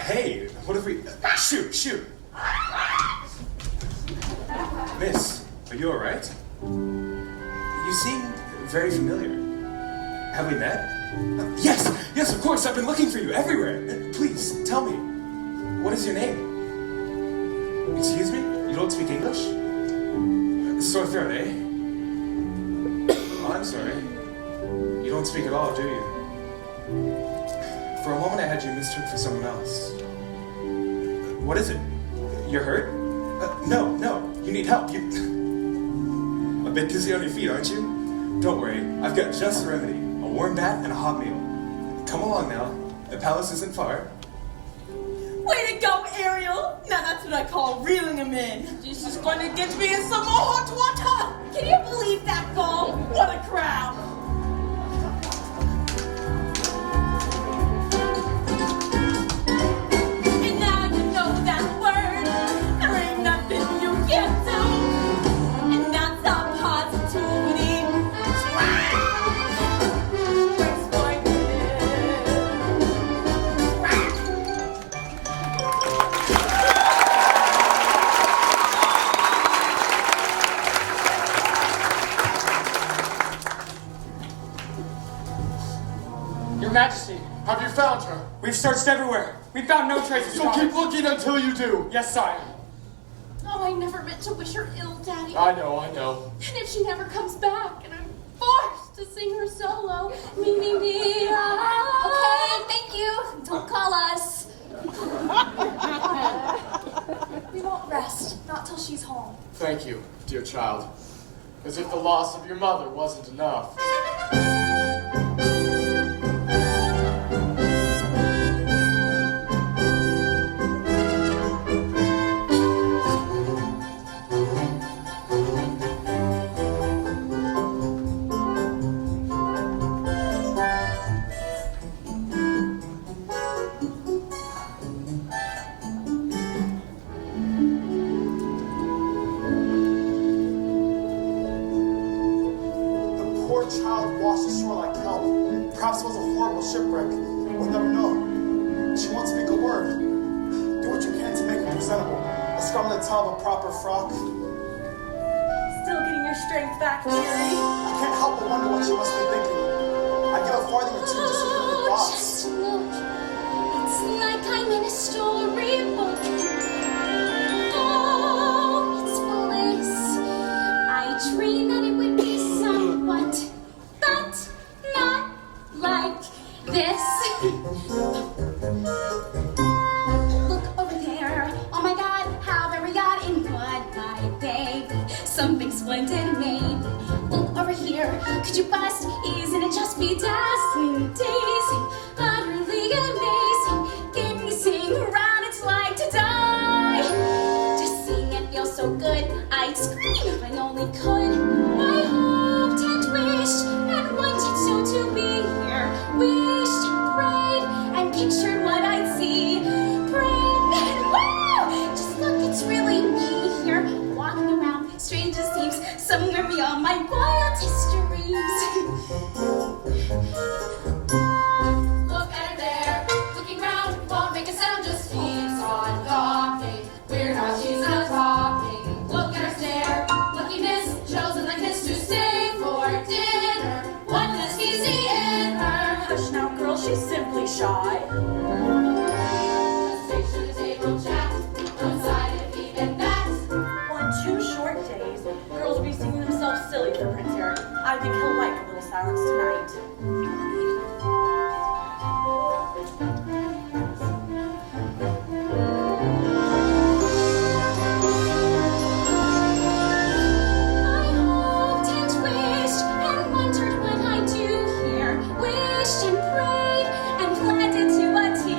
Hey, what if we... Shoot. Miss, are you all right? You seem very familiar. Have we met? Yes, of course. I've been looking for you everywhere. Please, tell me. What is your name? Excuse me? You don't speak English? Sore throat, eh? Oh, I'm sorry. You don't speak at all, do you? For a moment I had you mistook for someone else. What is it? You're hurt? No, you need help. You... A bit dizzy on your feet, aren't you? Don't worry, I've got just the remedy. A warm bath and a hot meal. Come along now. The palace isn't far. Way to go, Ariel! Now that's what I call reeling him in. This is going to get me in some more hot water. Can you believe that, Gong? What a crowd! And now you know that word. There ain't nothing you can't do. And that's our positivity. That's right. That's why we Your Majesty, Have you found her? we've searched everywhere. We found no traces So of keep her. looking until you do. Yes, sire. Oh, I never meant to wish her ill, Daddy. I know. And if she never comes back, and I'm forced to sing her solo, me, ah. Okay, thank you. Don't call us. We won't rest, not till she's home. Thank you, dear child. As if the loss of your mother wasn't enough. Poor child washed ashore like kelp. Perhaps it was a horrible shipwreck. We'll never know. She won't speak a word. Do what you can to make her presentable. A scrum the top of a proper frock. still getting your strength back, dearie. I can't help but wonder what she must be thinking. I give a farthing or two just to hear her thoughts. Just look. It's like I'm in a storybook. Oh, it's bliss. I dreamed that it would be somewhat, but not like this. Look over there. Oh my God, how very odd and what, my babe? Something splendid made. Look over here. Could you bust? Isn't it just be dazzling, daisy, utterly amazing? Give me sing around, it's like to die. To sing it feels so good, I'd scream if I only could. I hoped and wished and wanted so to be here. Wished and prayed and pictured what I'd see. Prayed and wow! Just look, it's really me here, walking around, strange as seems, somewhere beyond my wildest dreams. Look at her there, looking round, won't make a sound, just keeps on talking. Weird how she's not talking. Look at her stare, luckiness, chosen like this to stay for dinner. What does he see in her? Hush now, girl, she's simply shy. A station to table chat, outside of even that. On 2 short days, girls will be singing themselves silly for Prince Eric. I think he'll like a little silence tonight. I hoped and wished and wondered what I'd do here. Wished and prayed and planted to a tear.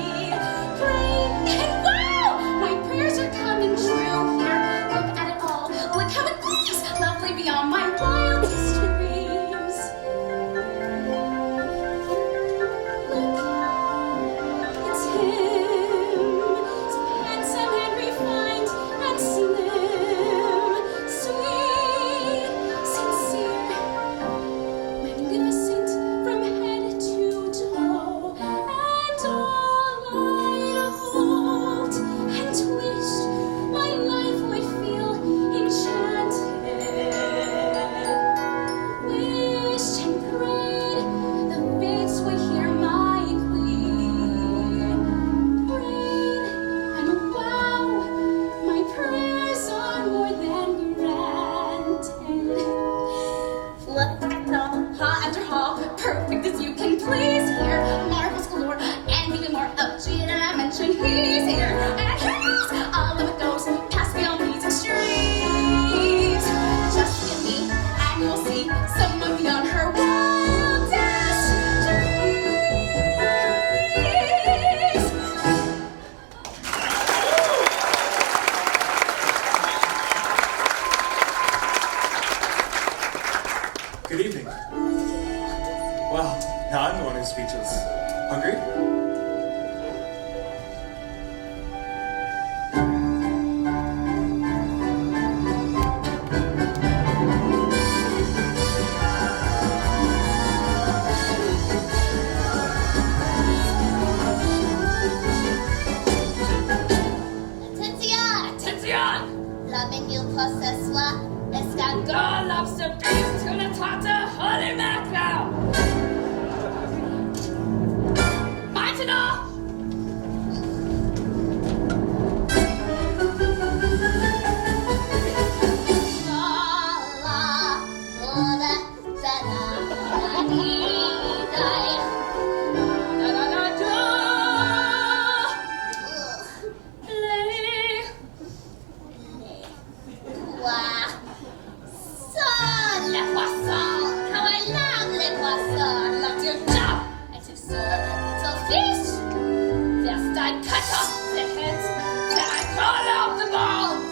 I cut off the heads, then I cut out the bones.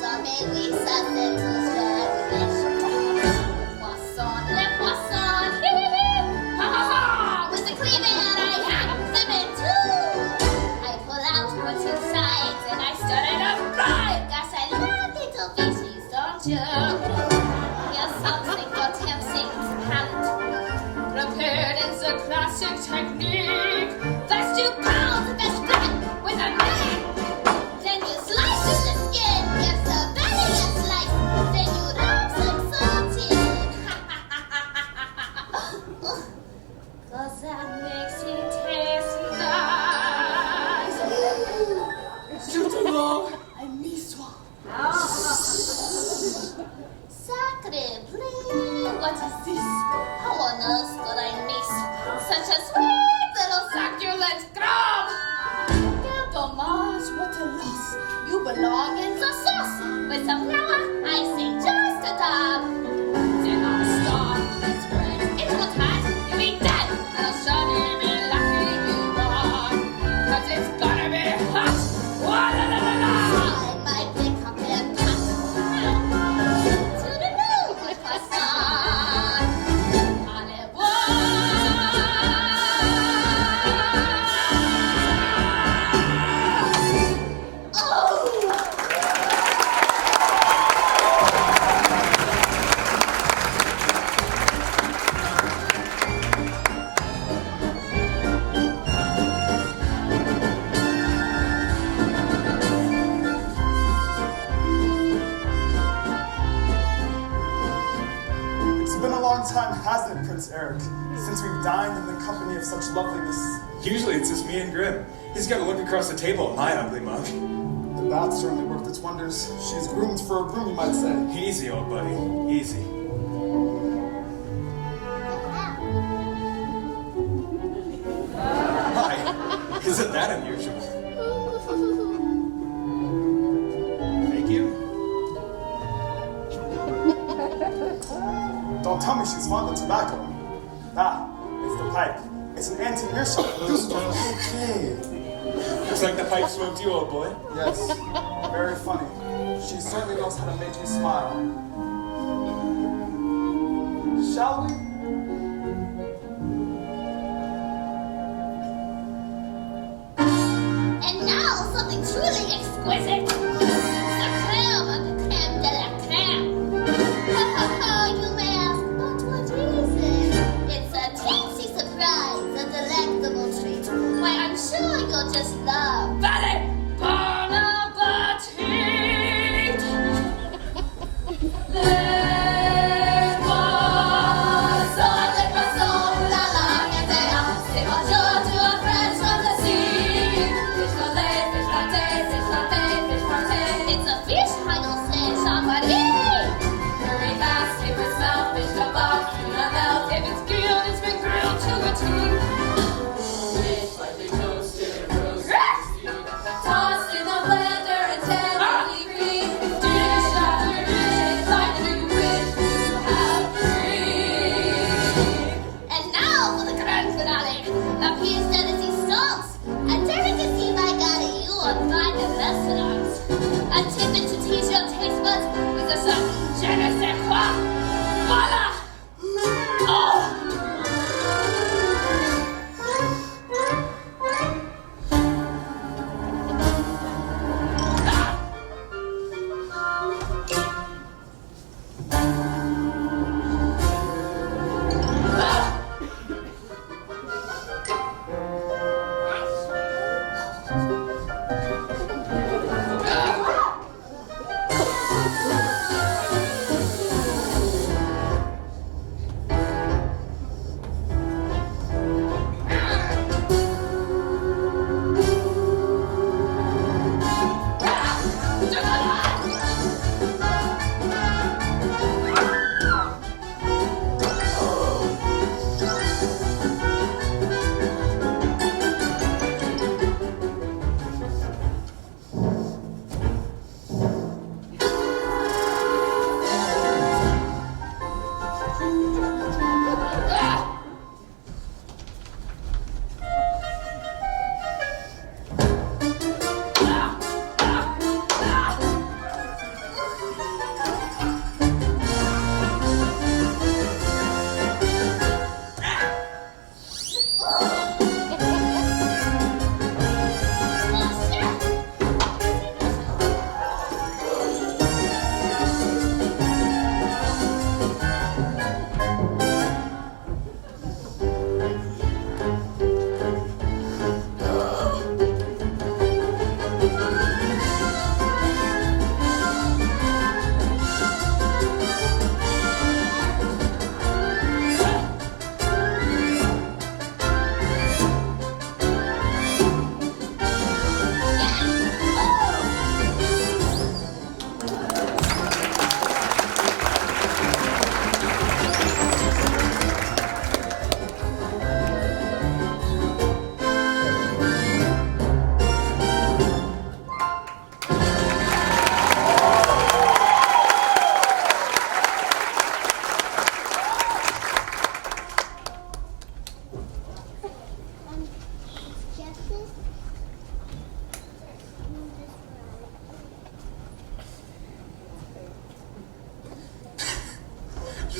Les poissons, hee hee hee, ha ha ha. With the cleaving and I hack them in two. I pull out what's inside and I started to fry. Gosh, I love little fishies, don't you? Here's something for tempting palate. Prepared in the classic technique. First you pound the fish flat with a knife. Then you slice through the skin. If the belly is sliced, then you rub some salt in. Cause that makes it taste nice. Je te vois. I miss one. Sacre bleu, what is this? How on earth could I miss such a sweet little succulent crab? Quel dommage, what a loss. You belong in the sauce. With some flour, icing just a dab. Do not stop, it's great. It won't hurt, you'll be dead. I'll surely be lucky you are. Cause it's gonna be hot. Wa-la-la-la-la. I might pick up and cut. To the moon with my son. It's been a long time, hasn't it, Prince Eric? Since we've dined in the company of such loveliness. Usually it's just me and Grim. He's got to look across the table at my ugly mug. The bath certainly worked its wonders. She's groomed for a broom, you might say. Easy, old buddy. Easy. Hi. Isn't that unusual? Thank you. Don't tell me she's fond of tobacco. Ah, it's the pipe. It's an antique meerschaum. Okay. Looks like the pipe smoked you, old boy. Yes, very funny. She certainly knows how to make you smile. Shall we? And now something truly exquisite. The creme of the creme de la creme. Ha ha ha, you may ask, but what is it? It's a teensy surprise, a delectable treat. Why, I'm sure you'll just love. Ballet Bon appetit! Les poissons, la la, et c'est bonjour to our friends from the sea. Fish fillet, fish latte, fish latte, fish party. It's a fish, I don't say somebody. Curry bass, paper smelt, fish kebab, tuna melt. If it's grilled, it's been grilled to a T. Fish lightly toasted and roasted. Tossed in the blender and tenderly green. Dish after dish, like do you wish to have free? And now for the grand finale, la pièce de résistance. A delicacy by golly you won't find in restaurants. A tidbit to tease your taste buds with a certain je ne sais quoi. Voila! Oh!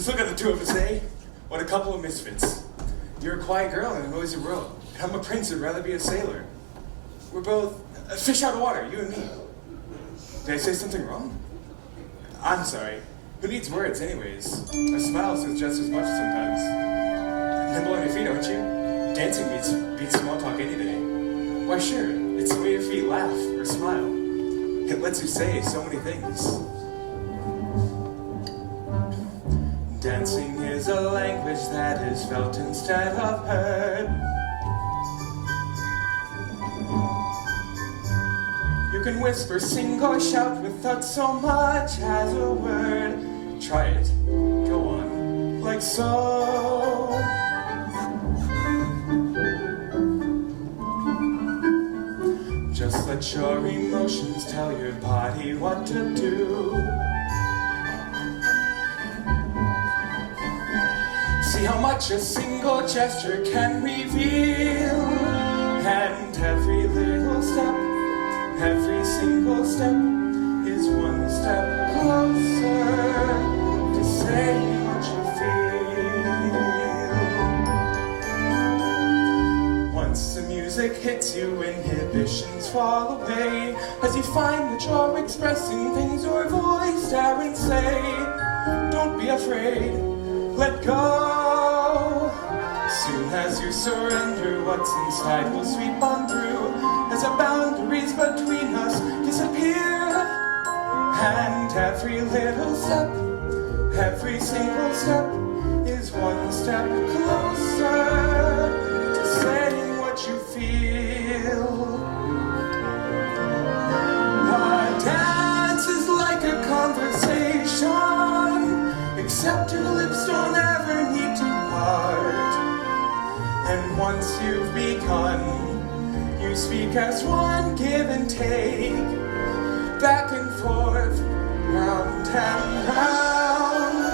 Just look at the two of us, eh? What a couple of misfits. You're a quiet girl in a noisy world. And I'm a prince who'd rather be a sailor. We're both a fish out of water, you and me. Did I say something wrong? I'm sorry. Who needs words, anyways? A smile says just as much sometimes. Nimble on your feet, aren't you? Dancing beats small talk any day. Why, sure. It's the way your feet laugh or smile. It lets you say so many things. Dancing is a language that is felt instead of heard. You can whisper, sing, or shout without so much as a word. Try it. Go on. Like so. Just let your emotions tell your body what to do. See how much a single gesture can reveal. And every little step, every single step is one step closer to saying what you feel. Once the music hits you, inhibitions fall away as you find that you're expressing things your voice daren't say. Don't be afraid, let go. Soon as you surrender, what's inside will sweep on through as the boundaries between us disappear. And every little step, every single step is one step closer to saying what you feel. A dance is like a conversation, except your lips don't ever need to part. And once you've begun, you speak as one, give and take, back and forth, round and round.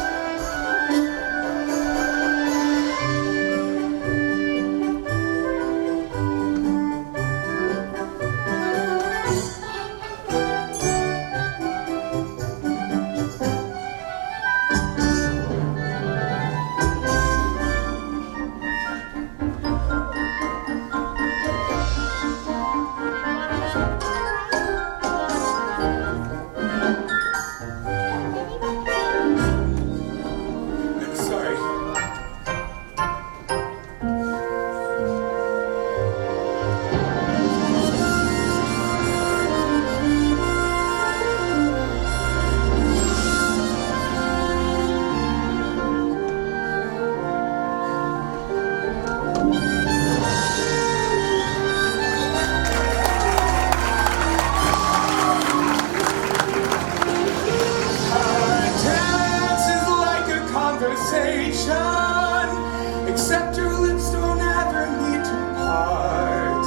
Except your lips don't ever need to part.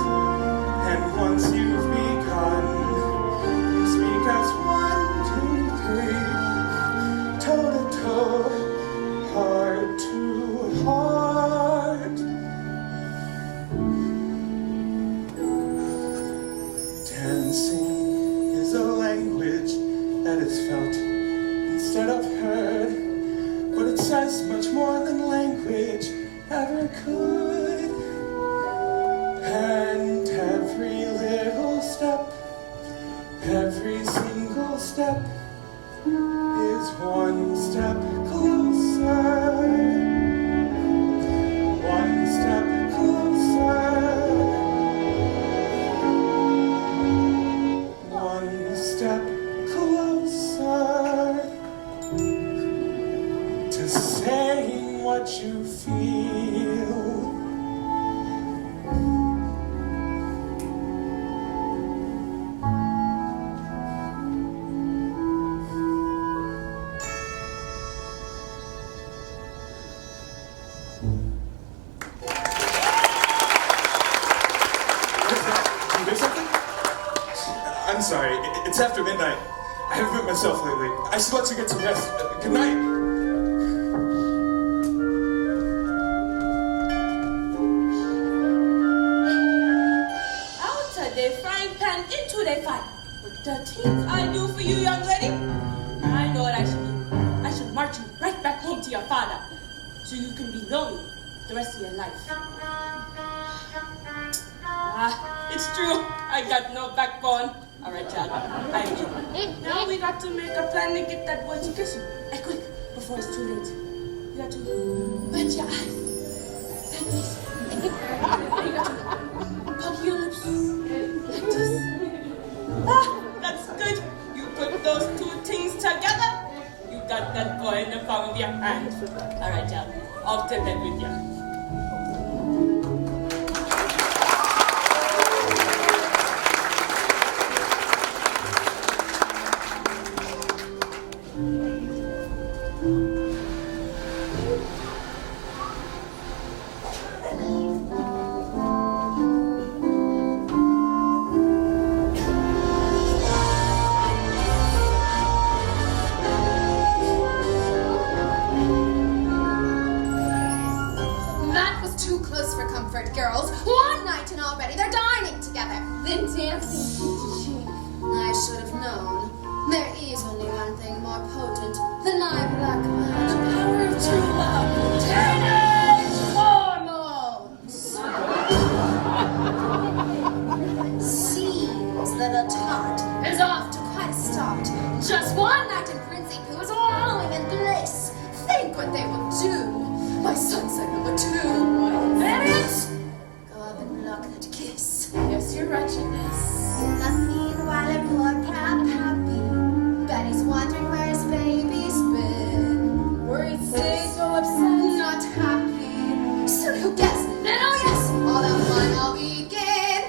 And once you've begun, you speak as 1, 2, 3, toe to toe, heart to heart. Dancing is a language that is felt instead of heard. But it says much more than language ever could. And every little step, every single step is one step closer. One step closer. One step closer to saying what you feel. Did you hear something? I'm sorry, it's after midnight. I haven't been myself lately. I should let you get some rest. Good night. Out of the frying pan into the fire. With the things I do for you, young lady, I know what I should do. I should march you right back home home to your father, so you can be lonely the rest of your life. It's true. I got no backbone. All right, child. I will. Now we got to make a plan to get that boy to kiss you. Hey, quick, before it's too late. You got to bend your eyes. Like this. You got to pump your lips. Like this. That's good. You put those two things together. You got that boy in the palm of your hand. All right, child. Off to bed with you. That was too close for comfort, girls. One night and already they're dining together. Then dancing seemed to shake. I should have known. There is only one thing more potent than my black magic. The power of true love. Teenage hormones! Seems that a tart is off to quite a start. Just one night in Princey Pooh is wallowing in bliss. Think what they will do. My sunset number 2. Parents! Go up and block that kiss. Yes, your wretchedness. And meanwhile, a poor proud puppy. Betty's wondering where his baby's been. Worried, sick, so upset. Not happy. Soon he'll guess, then oh yes, all the fun will begin.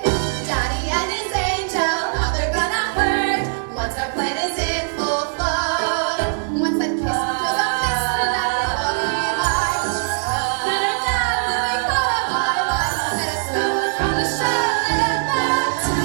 Daddy and his angel, how they're gonna hurt. Once our plan is in full flow. Once that kiss feels a mist in that lovely heart. Then her dad will be caught by light. Let us go from the Charlotte back to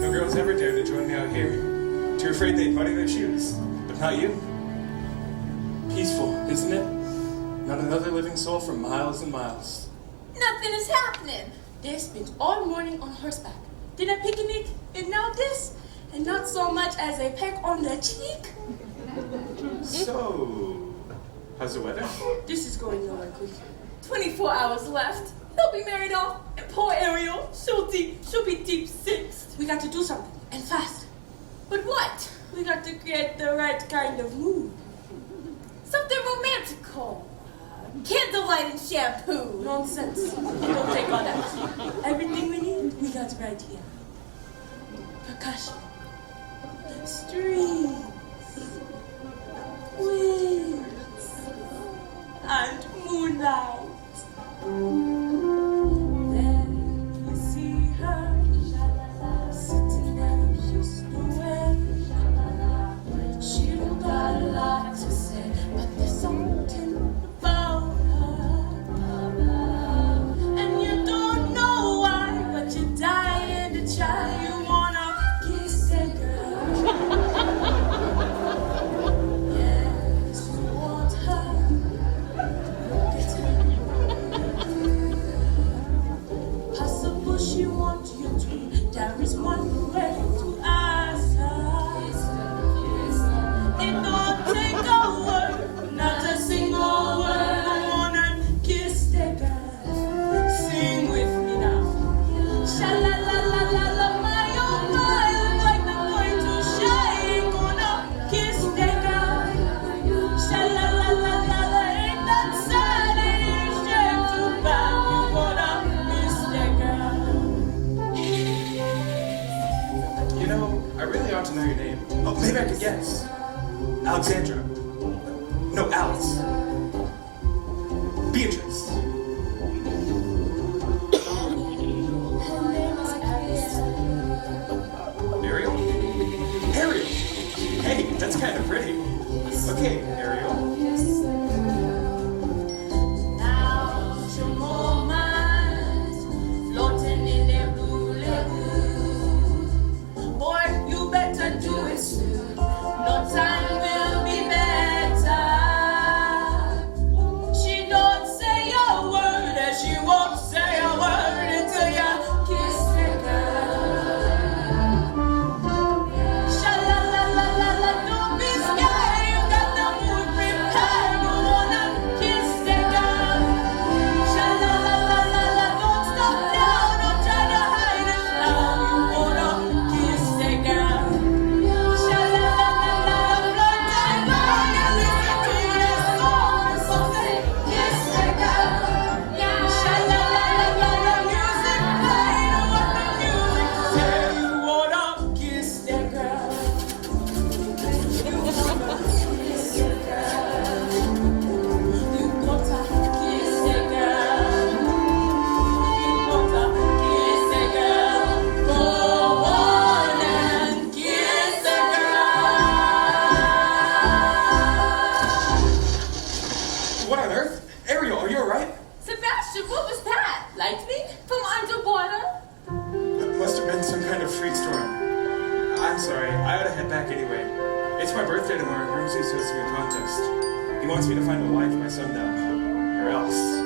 No girls ever dared to join me out here. Too afraid they'd muddy their shoes. But not you. Peaceful, isn't it? Not another living soul for miles and miles. Nothing is happening. They spent all morning on horseback. Then a picnic, and now this. And not so much as a peck on the cheek. So, how's the weather? This is going nowhere quick. 24 hours left. They'll be married off. And poor Ariel, she'll be deep sixth. We got to do something, and fast. But what? We got to create the right kind of mood. Something romantical. Candlelight and shampoo. Nonsense. Don't take all that. Everything we need, we got right here. Percussion. Strings. Winds. And moonlight. Then you see her sitting there just away. She don't got a lot to say, but there's something about her. And you don't know why, but you're dying to try. You wanna kiss that girl. Yes, you want her. Get her. Possible she wants you to. There is one way to ask her. It don't take a word, not a single word. I wanna kiss that girl. Sing with me now. Sha-la-la-la-la-la, my oh my, like the going to shine. Gonna kiss that girl. Sha-la-la-la-la-la, ain't that sad? It is just too bad. You gonna miss that girl. You know, I really ought to know your name. Oh, maybe I could guess. Alexandra. No, Alice. Beatrice. Ariel? Ariel! sorry. I ought to head back anyway. It's my birthday tomorrow. Grimsey's hosting a contest. He wants me to find a wife by sundown. Or else.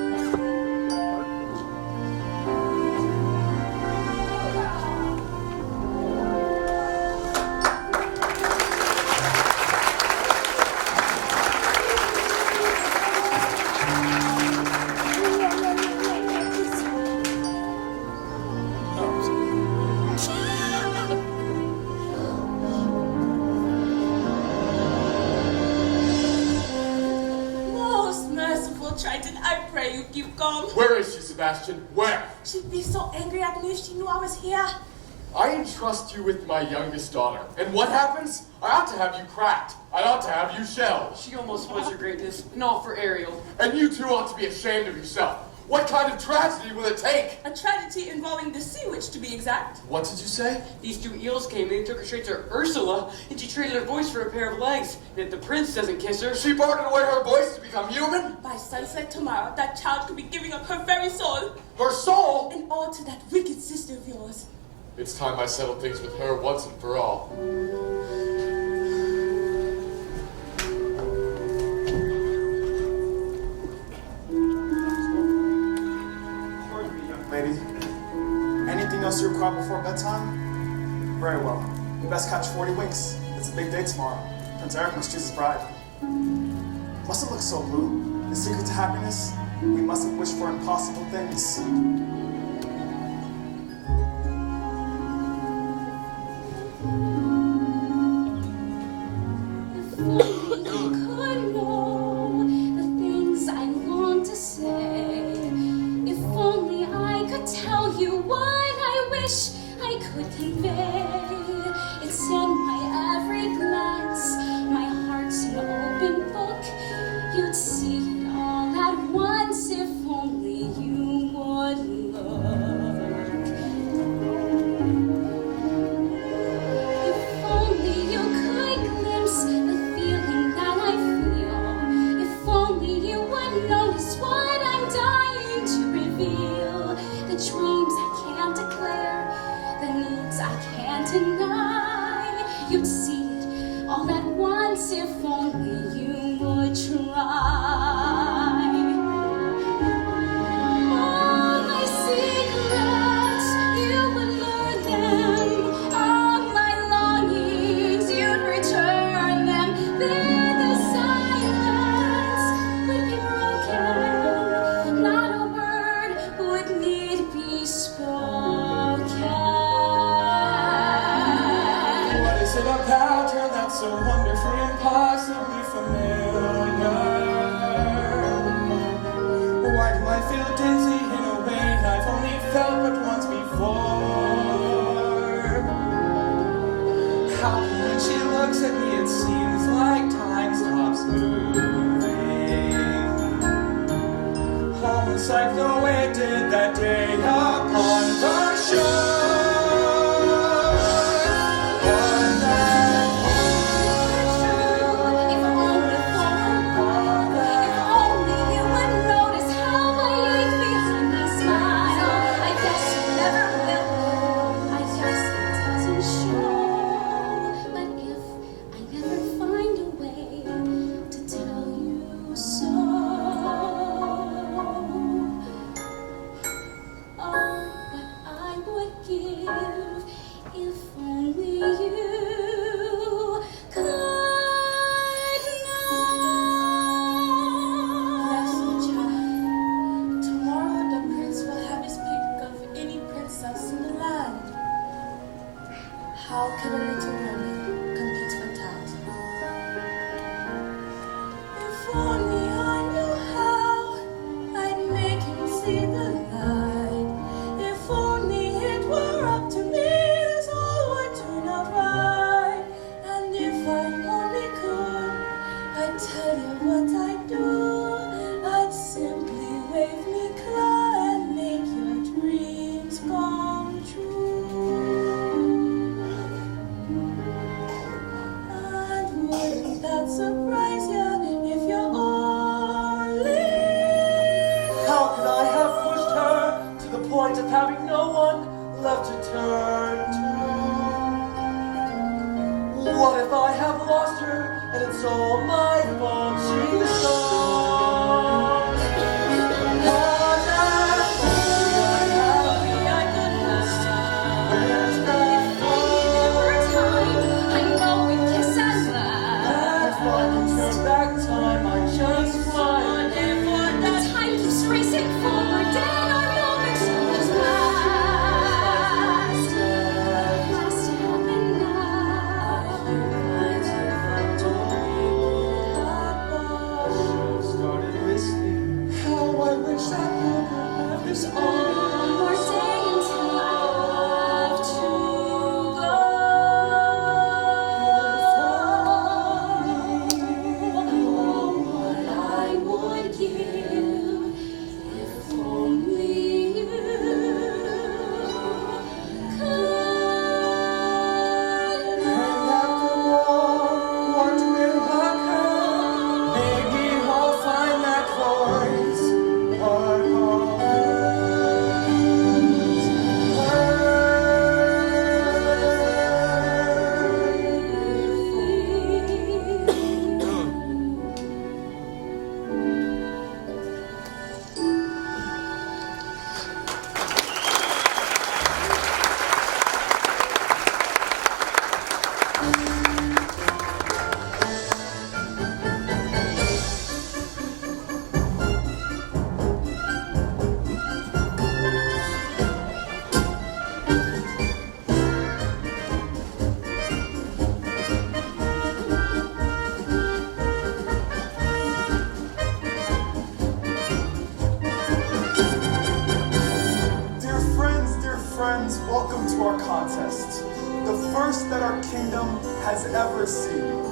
Most merciful Triton, I pray you keep calm. Where is she, Sebastian? Where? She'd be so angry at me if she knew I was here. I entrust you with my youngest daughter. And what happens? I ought to have you cracked. I ought to have you shelled. She almost was, Your Greatness, and all for Ariel. And you two ought to be ashamed of yourself. What kind of tragedy will it take? A tragedy involving the sea witch, to be exact. What did you say? These two eels came in and took her straight to Ursula, and she traded her voice for a pair of legs. And if the prince doesn't kiss her, She bartered away her voice to become human? By sunset tomorrow, that child could be giving up her very soul Her soul? and all to that wicked sister of yours. It's time I settled things with her once and for all. Pardon me, young lady. Anything else you require before bedtime? Very well. You best catch 40 winks. It's a big day tomorrow. Prince Eric must choose his bride. Must it look so blue? The secret to happiness? We mustn't wish for impossible things. If only you could know the things I long to say. If only I could tell you what I wish I could convey. It's in my every glance, my heart's an open book. You'd see it all at once if only you would look. If only you could glimpse the feeling that I feel. If only you would notice what I'm dying to reveal. The dreams I can't declare, the needs I can't deny. You'd see it all at once if only you would try. All my secrets, you would learn them. All my longings, you'd return them. Then the silence would be broken. Not a word would need be spoken. What is it about her that's so wonderfully impossibly familiar? Why do I feel dizzy in a way I've only felt but once before? How come when she looks at me it seems like time stops moving? Almost like the way it did that day upon the shore. On that If only if only you would notice how I ache behind my smile. I guess you never will. I guess it doesn't show. But if I ever find a way to tell you so, oh, what I would give if only you could Yes, child. Tomorrow the prince will have his pick of any princess in the land. How can a little mermaid compete with that? If only I knew how I'd make him see the light. If only it were up to me, this all would turn out right. And if I only could, I'd tell you what I'd do. I'd simply wave me cry and make your dreams come true. And wouldn't that surprise you if you're only How could I have pushed her to the point of having no one left to turn to? What if I have lost her and it's all my fault she's gone? What if I could have? Where's that For a time, I know we kiss and laugh. if I can turn back time, I just fly. The time keeps racing forward, and our moments goes past. Has to happen now. Started listening. How I wish that you could have this One more day until I have to go. What I would give if only you And after all, wondering about her, maybe I'll find that voice. What all Dear friends, welcome to our contest, the first that our kingdom has ever seen.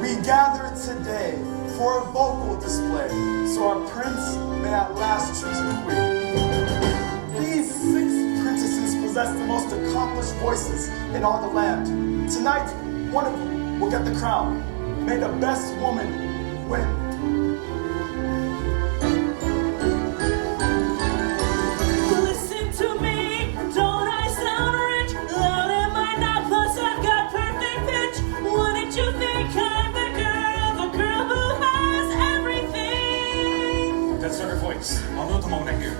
We gather today for a vocal display, so our prince may at last choose a queen. These 6 princesses possess the most accomplished voices in all the land. Tonight, one of you will get the crown. May the best woman win. Listen to me, don't I sound rich? Loud am I not? Plus I've got perfect pitch. Wouldn't you think I'm the girl who has everything? That's not her voice. I'll know the moment I hear it.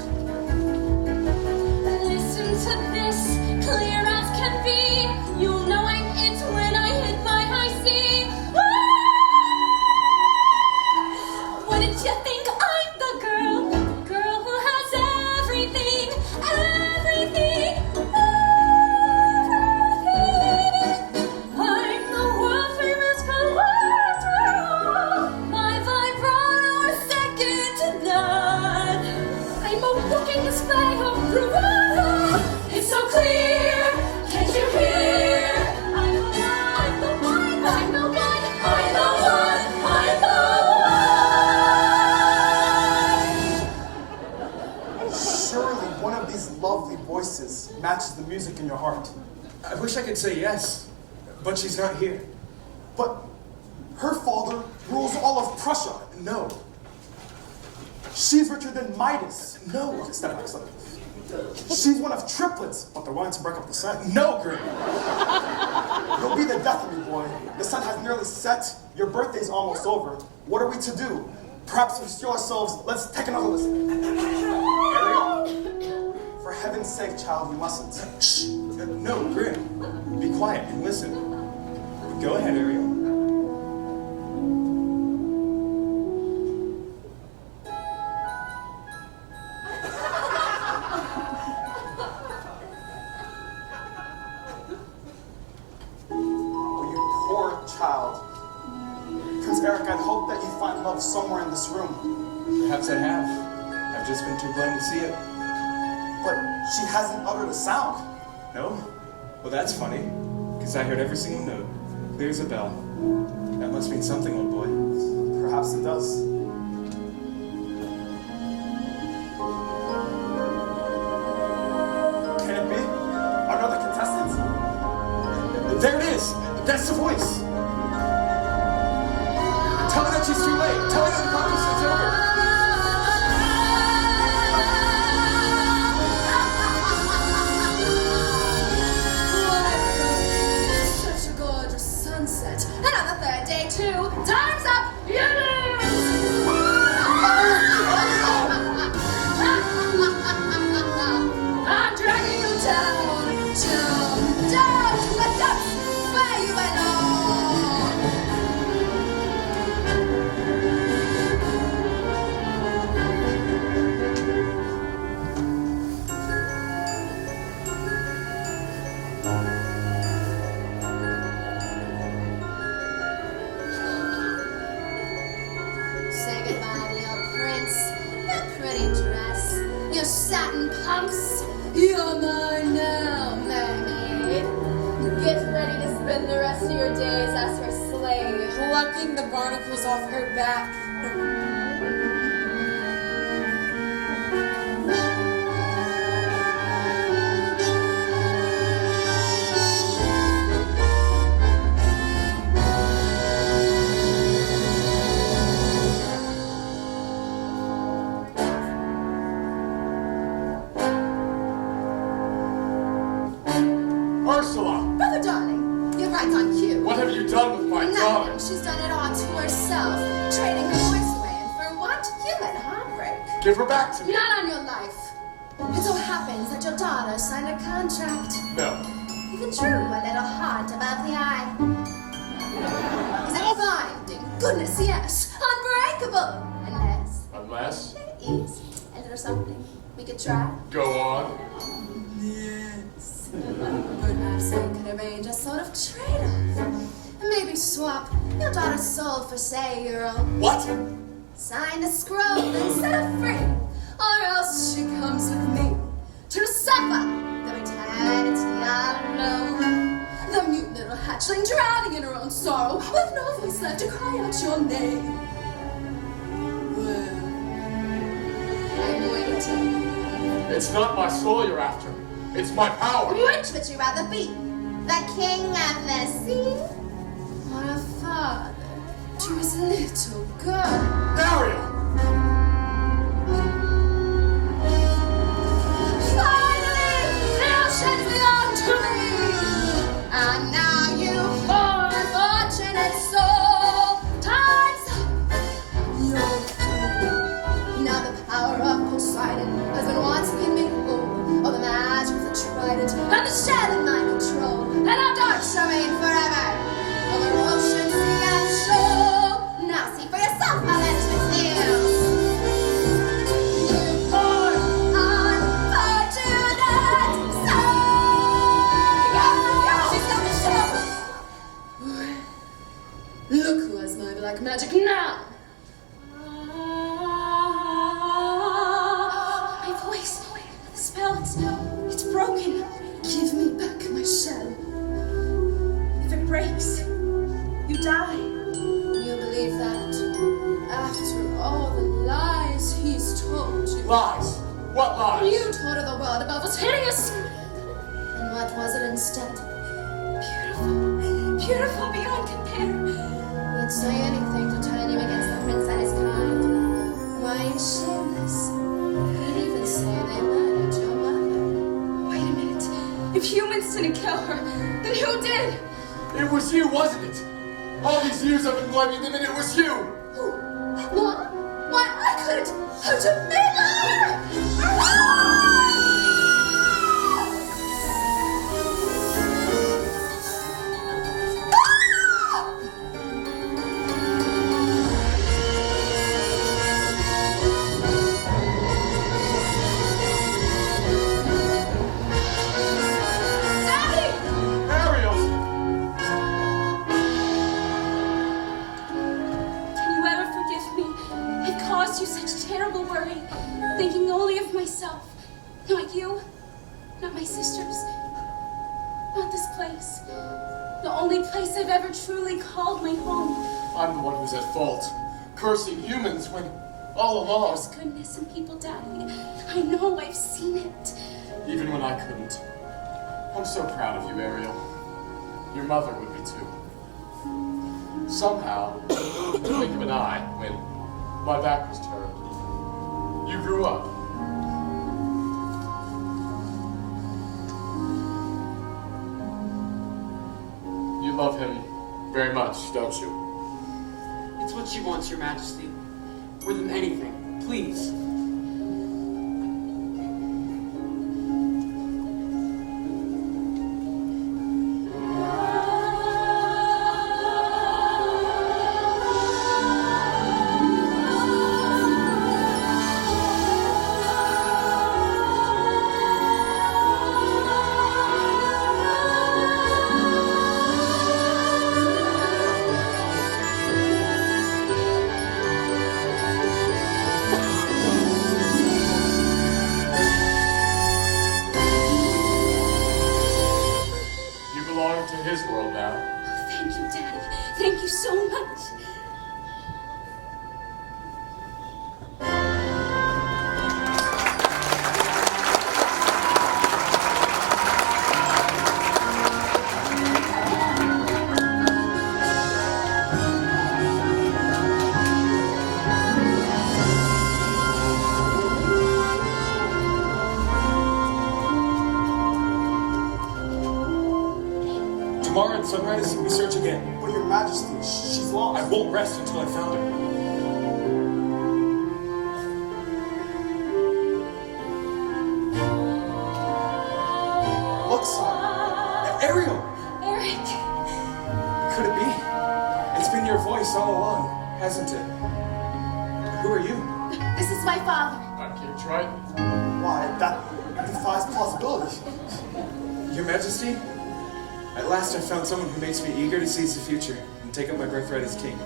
Listen to this, clear as can be. You'll know I'm it when I hit my high C. Wouldn't you think I'm the girl who has everything, everything, everything? I'm the world famous Galadriel. My vibrato is second to none. I'm a walking display of bravado. It's so clear, can't you hear? I'm the one, I'm the one, I'm the one, I'm the one. Surely one of these lovely voices matches the music in your heart. I wish I could say yes, but she's not here. But her father rules all of Prussia. No. She's richer than Midas. No. Okay, step back, step back. She's one of triplets, but they're wanting to break up the set. No, Grim. You'll be the death of me, boy. The sun has nearly set. Your birthday's almost over. What are we to do? Perhaps we steal ourselves. Let's take another listen. Ariel, for heaven's sake, child, you mustn't. Shh. No, Grim. Be quiet and listen. Go ahead, Ariel. Oh, you poor child. Prince Eric, I'd hope that you find love somewhere in this room. Perhaps I have. I've just been too blind to see it. But she hasn't uttered a sound. No? Well, that's funny, because I heard every single note, clear as a bell. That must mean something, old boy. Perhaps it does. Can it be? Another contestant? There it is! That's the voice! Tell her that she's too late! Tell her that the competition's over! Such a gorgeous sunset. wrinkles off her back. Ursula, Brother darling, you're right on cue. what have you done with my daughter? Nothing. She's done it all to herself, trading her voice away, and for what? Human heartbreak. Give her back to me. Not on your life. It so happens that your daughter signed a contract. No. Even drew a little heart above the eye. Is it binding? Goodness, yes. Unbreakable. Unless Unless, there is a little something we could try. go on. Yes. Perhaps we could arrange a sort of trade-off. And maybe swap your daughter's soul for, say, your own. What? Sign the scroll and set her free. Or else she comes with me to suffer the eternity alone. The mute little hatchling drowning in her own sorrow, with no voice left to cry out your name. Well, I'm waiting. It's not my soul you're after. It's my power. Which would you rather be? The king of the sea? Or a father to his little girl? Ariel! Finally, the oceans belong to me. And now you poor unfortunate soul. Time's up. You're through. Now the power of Poseidon has been once again made whole. Of the magic of the trident and the shell in my control. And our dark shall reign forever. Over ocean, sea, and shore. Now see for yourself how that feels. You poor unfortunate soul. She's got the shell. Look who has my black magic now. My voice, the spell, it's broken. Give me back my shell. If it breaks, you die. You believe that? After all the lies he's told you. Lies. What lies? You told her the world above was hideous. And what was it instead? Beautiful, beautiful beyond compare. He'd say anything to turn you against the prince and his kind. Why, he's shameless. He'd even say they murdered your mother. Wait a minute. If humans didn't kill her, then who did? It was you, wasn't it? All these years I've been blaming them, and it was you. What? Why, I couldn't hurt a minute! Ariel! Can you ever forgive me? I've caused you such terrible worry, thinking only of myself. Not you, not my sisters, not this place. The only place I've ever truly called my home. I'm the one who's at fault. Cursing humans when all along, There's goodness in people, Daddy. I know, I've seen it. even when I couldn't. I'm so proud of you, Ariel. Your mother would be too. Somehow, in the blink of an eye, when my back was turned, you grew up. You love him very much, don't you? It's what she wants, Your Majesty. More than anything, please. You belong to his world now. Thank you, Daddy. Thank you so much. Tomorrow at sunrise, we search again. But Your Majesty, she's lost. I won't rest until I've found her. Look, son. Ariel! Eric. Could it be? It's been your voice all along, hasn't it? Who are you? This is my father. I'm King Triton. Why, that defies plausibility. Your Majesty? At last I found someone who makes me eager to seize the future and take up my birthright as king.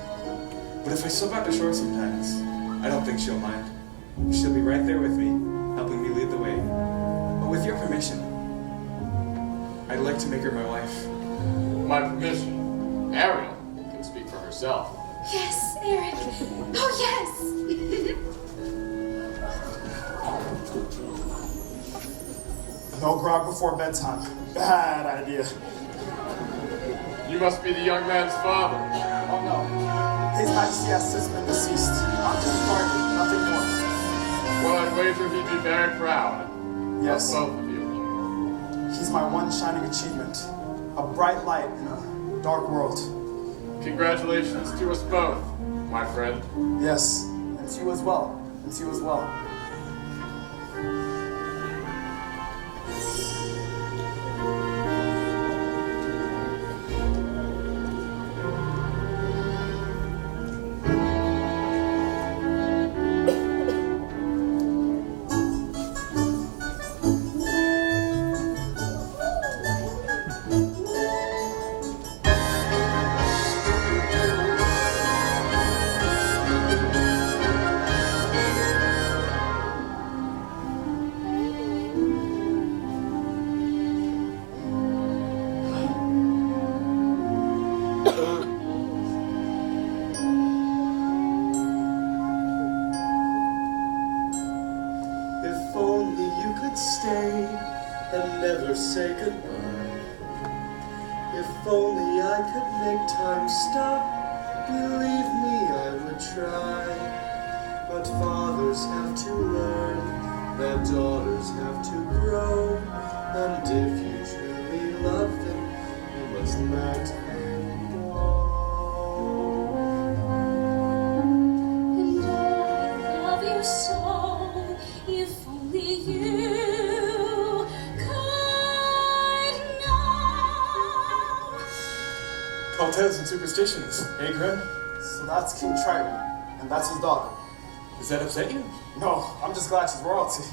But if I slip out to shore sometimes, I don't think she'll mind. She'll be right there with me, helping me lead the way. But with your permission, I'd like to make her my wife. My permission. Ariel can speak for herself. Yes, Eric. Oh, yes. No grog before bedtime. Bad idea. You must be the young man's father. Oh no. His Majesty has since been deceased. I'm just a guardian, nothing more. Well, I'd wager he'd be very proud. Yes. Of both of you. He's my one shining achievement. A bright light in a dark world. Congratulations to us both, my friend. Yes. And to you as well. And to you as well. If only you could stay and never say goodbye. If only I could make time stop, believe me, I would try. But fathers have to learn, that daughters have to grow. And if you truly love them, you must let them go. And oh, I love you so. If only you could know. Tall tales and superstitions, eh, Grim? So that's King Triton. And that's his daughter. Does that upset you? No, I'm just glad she's royalty.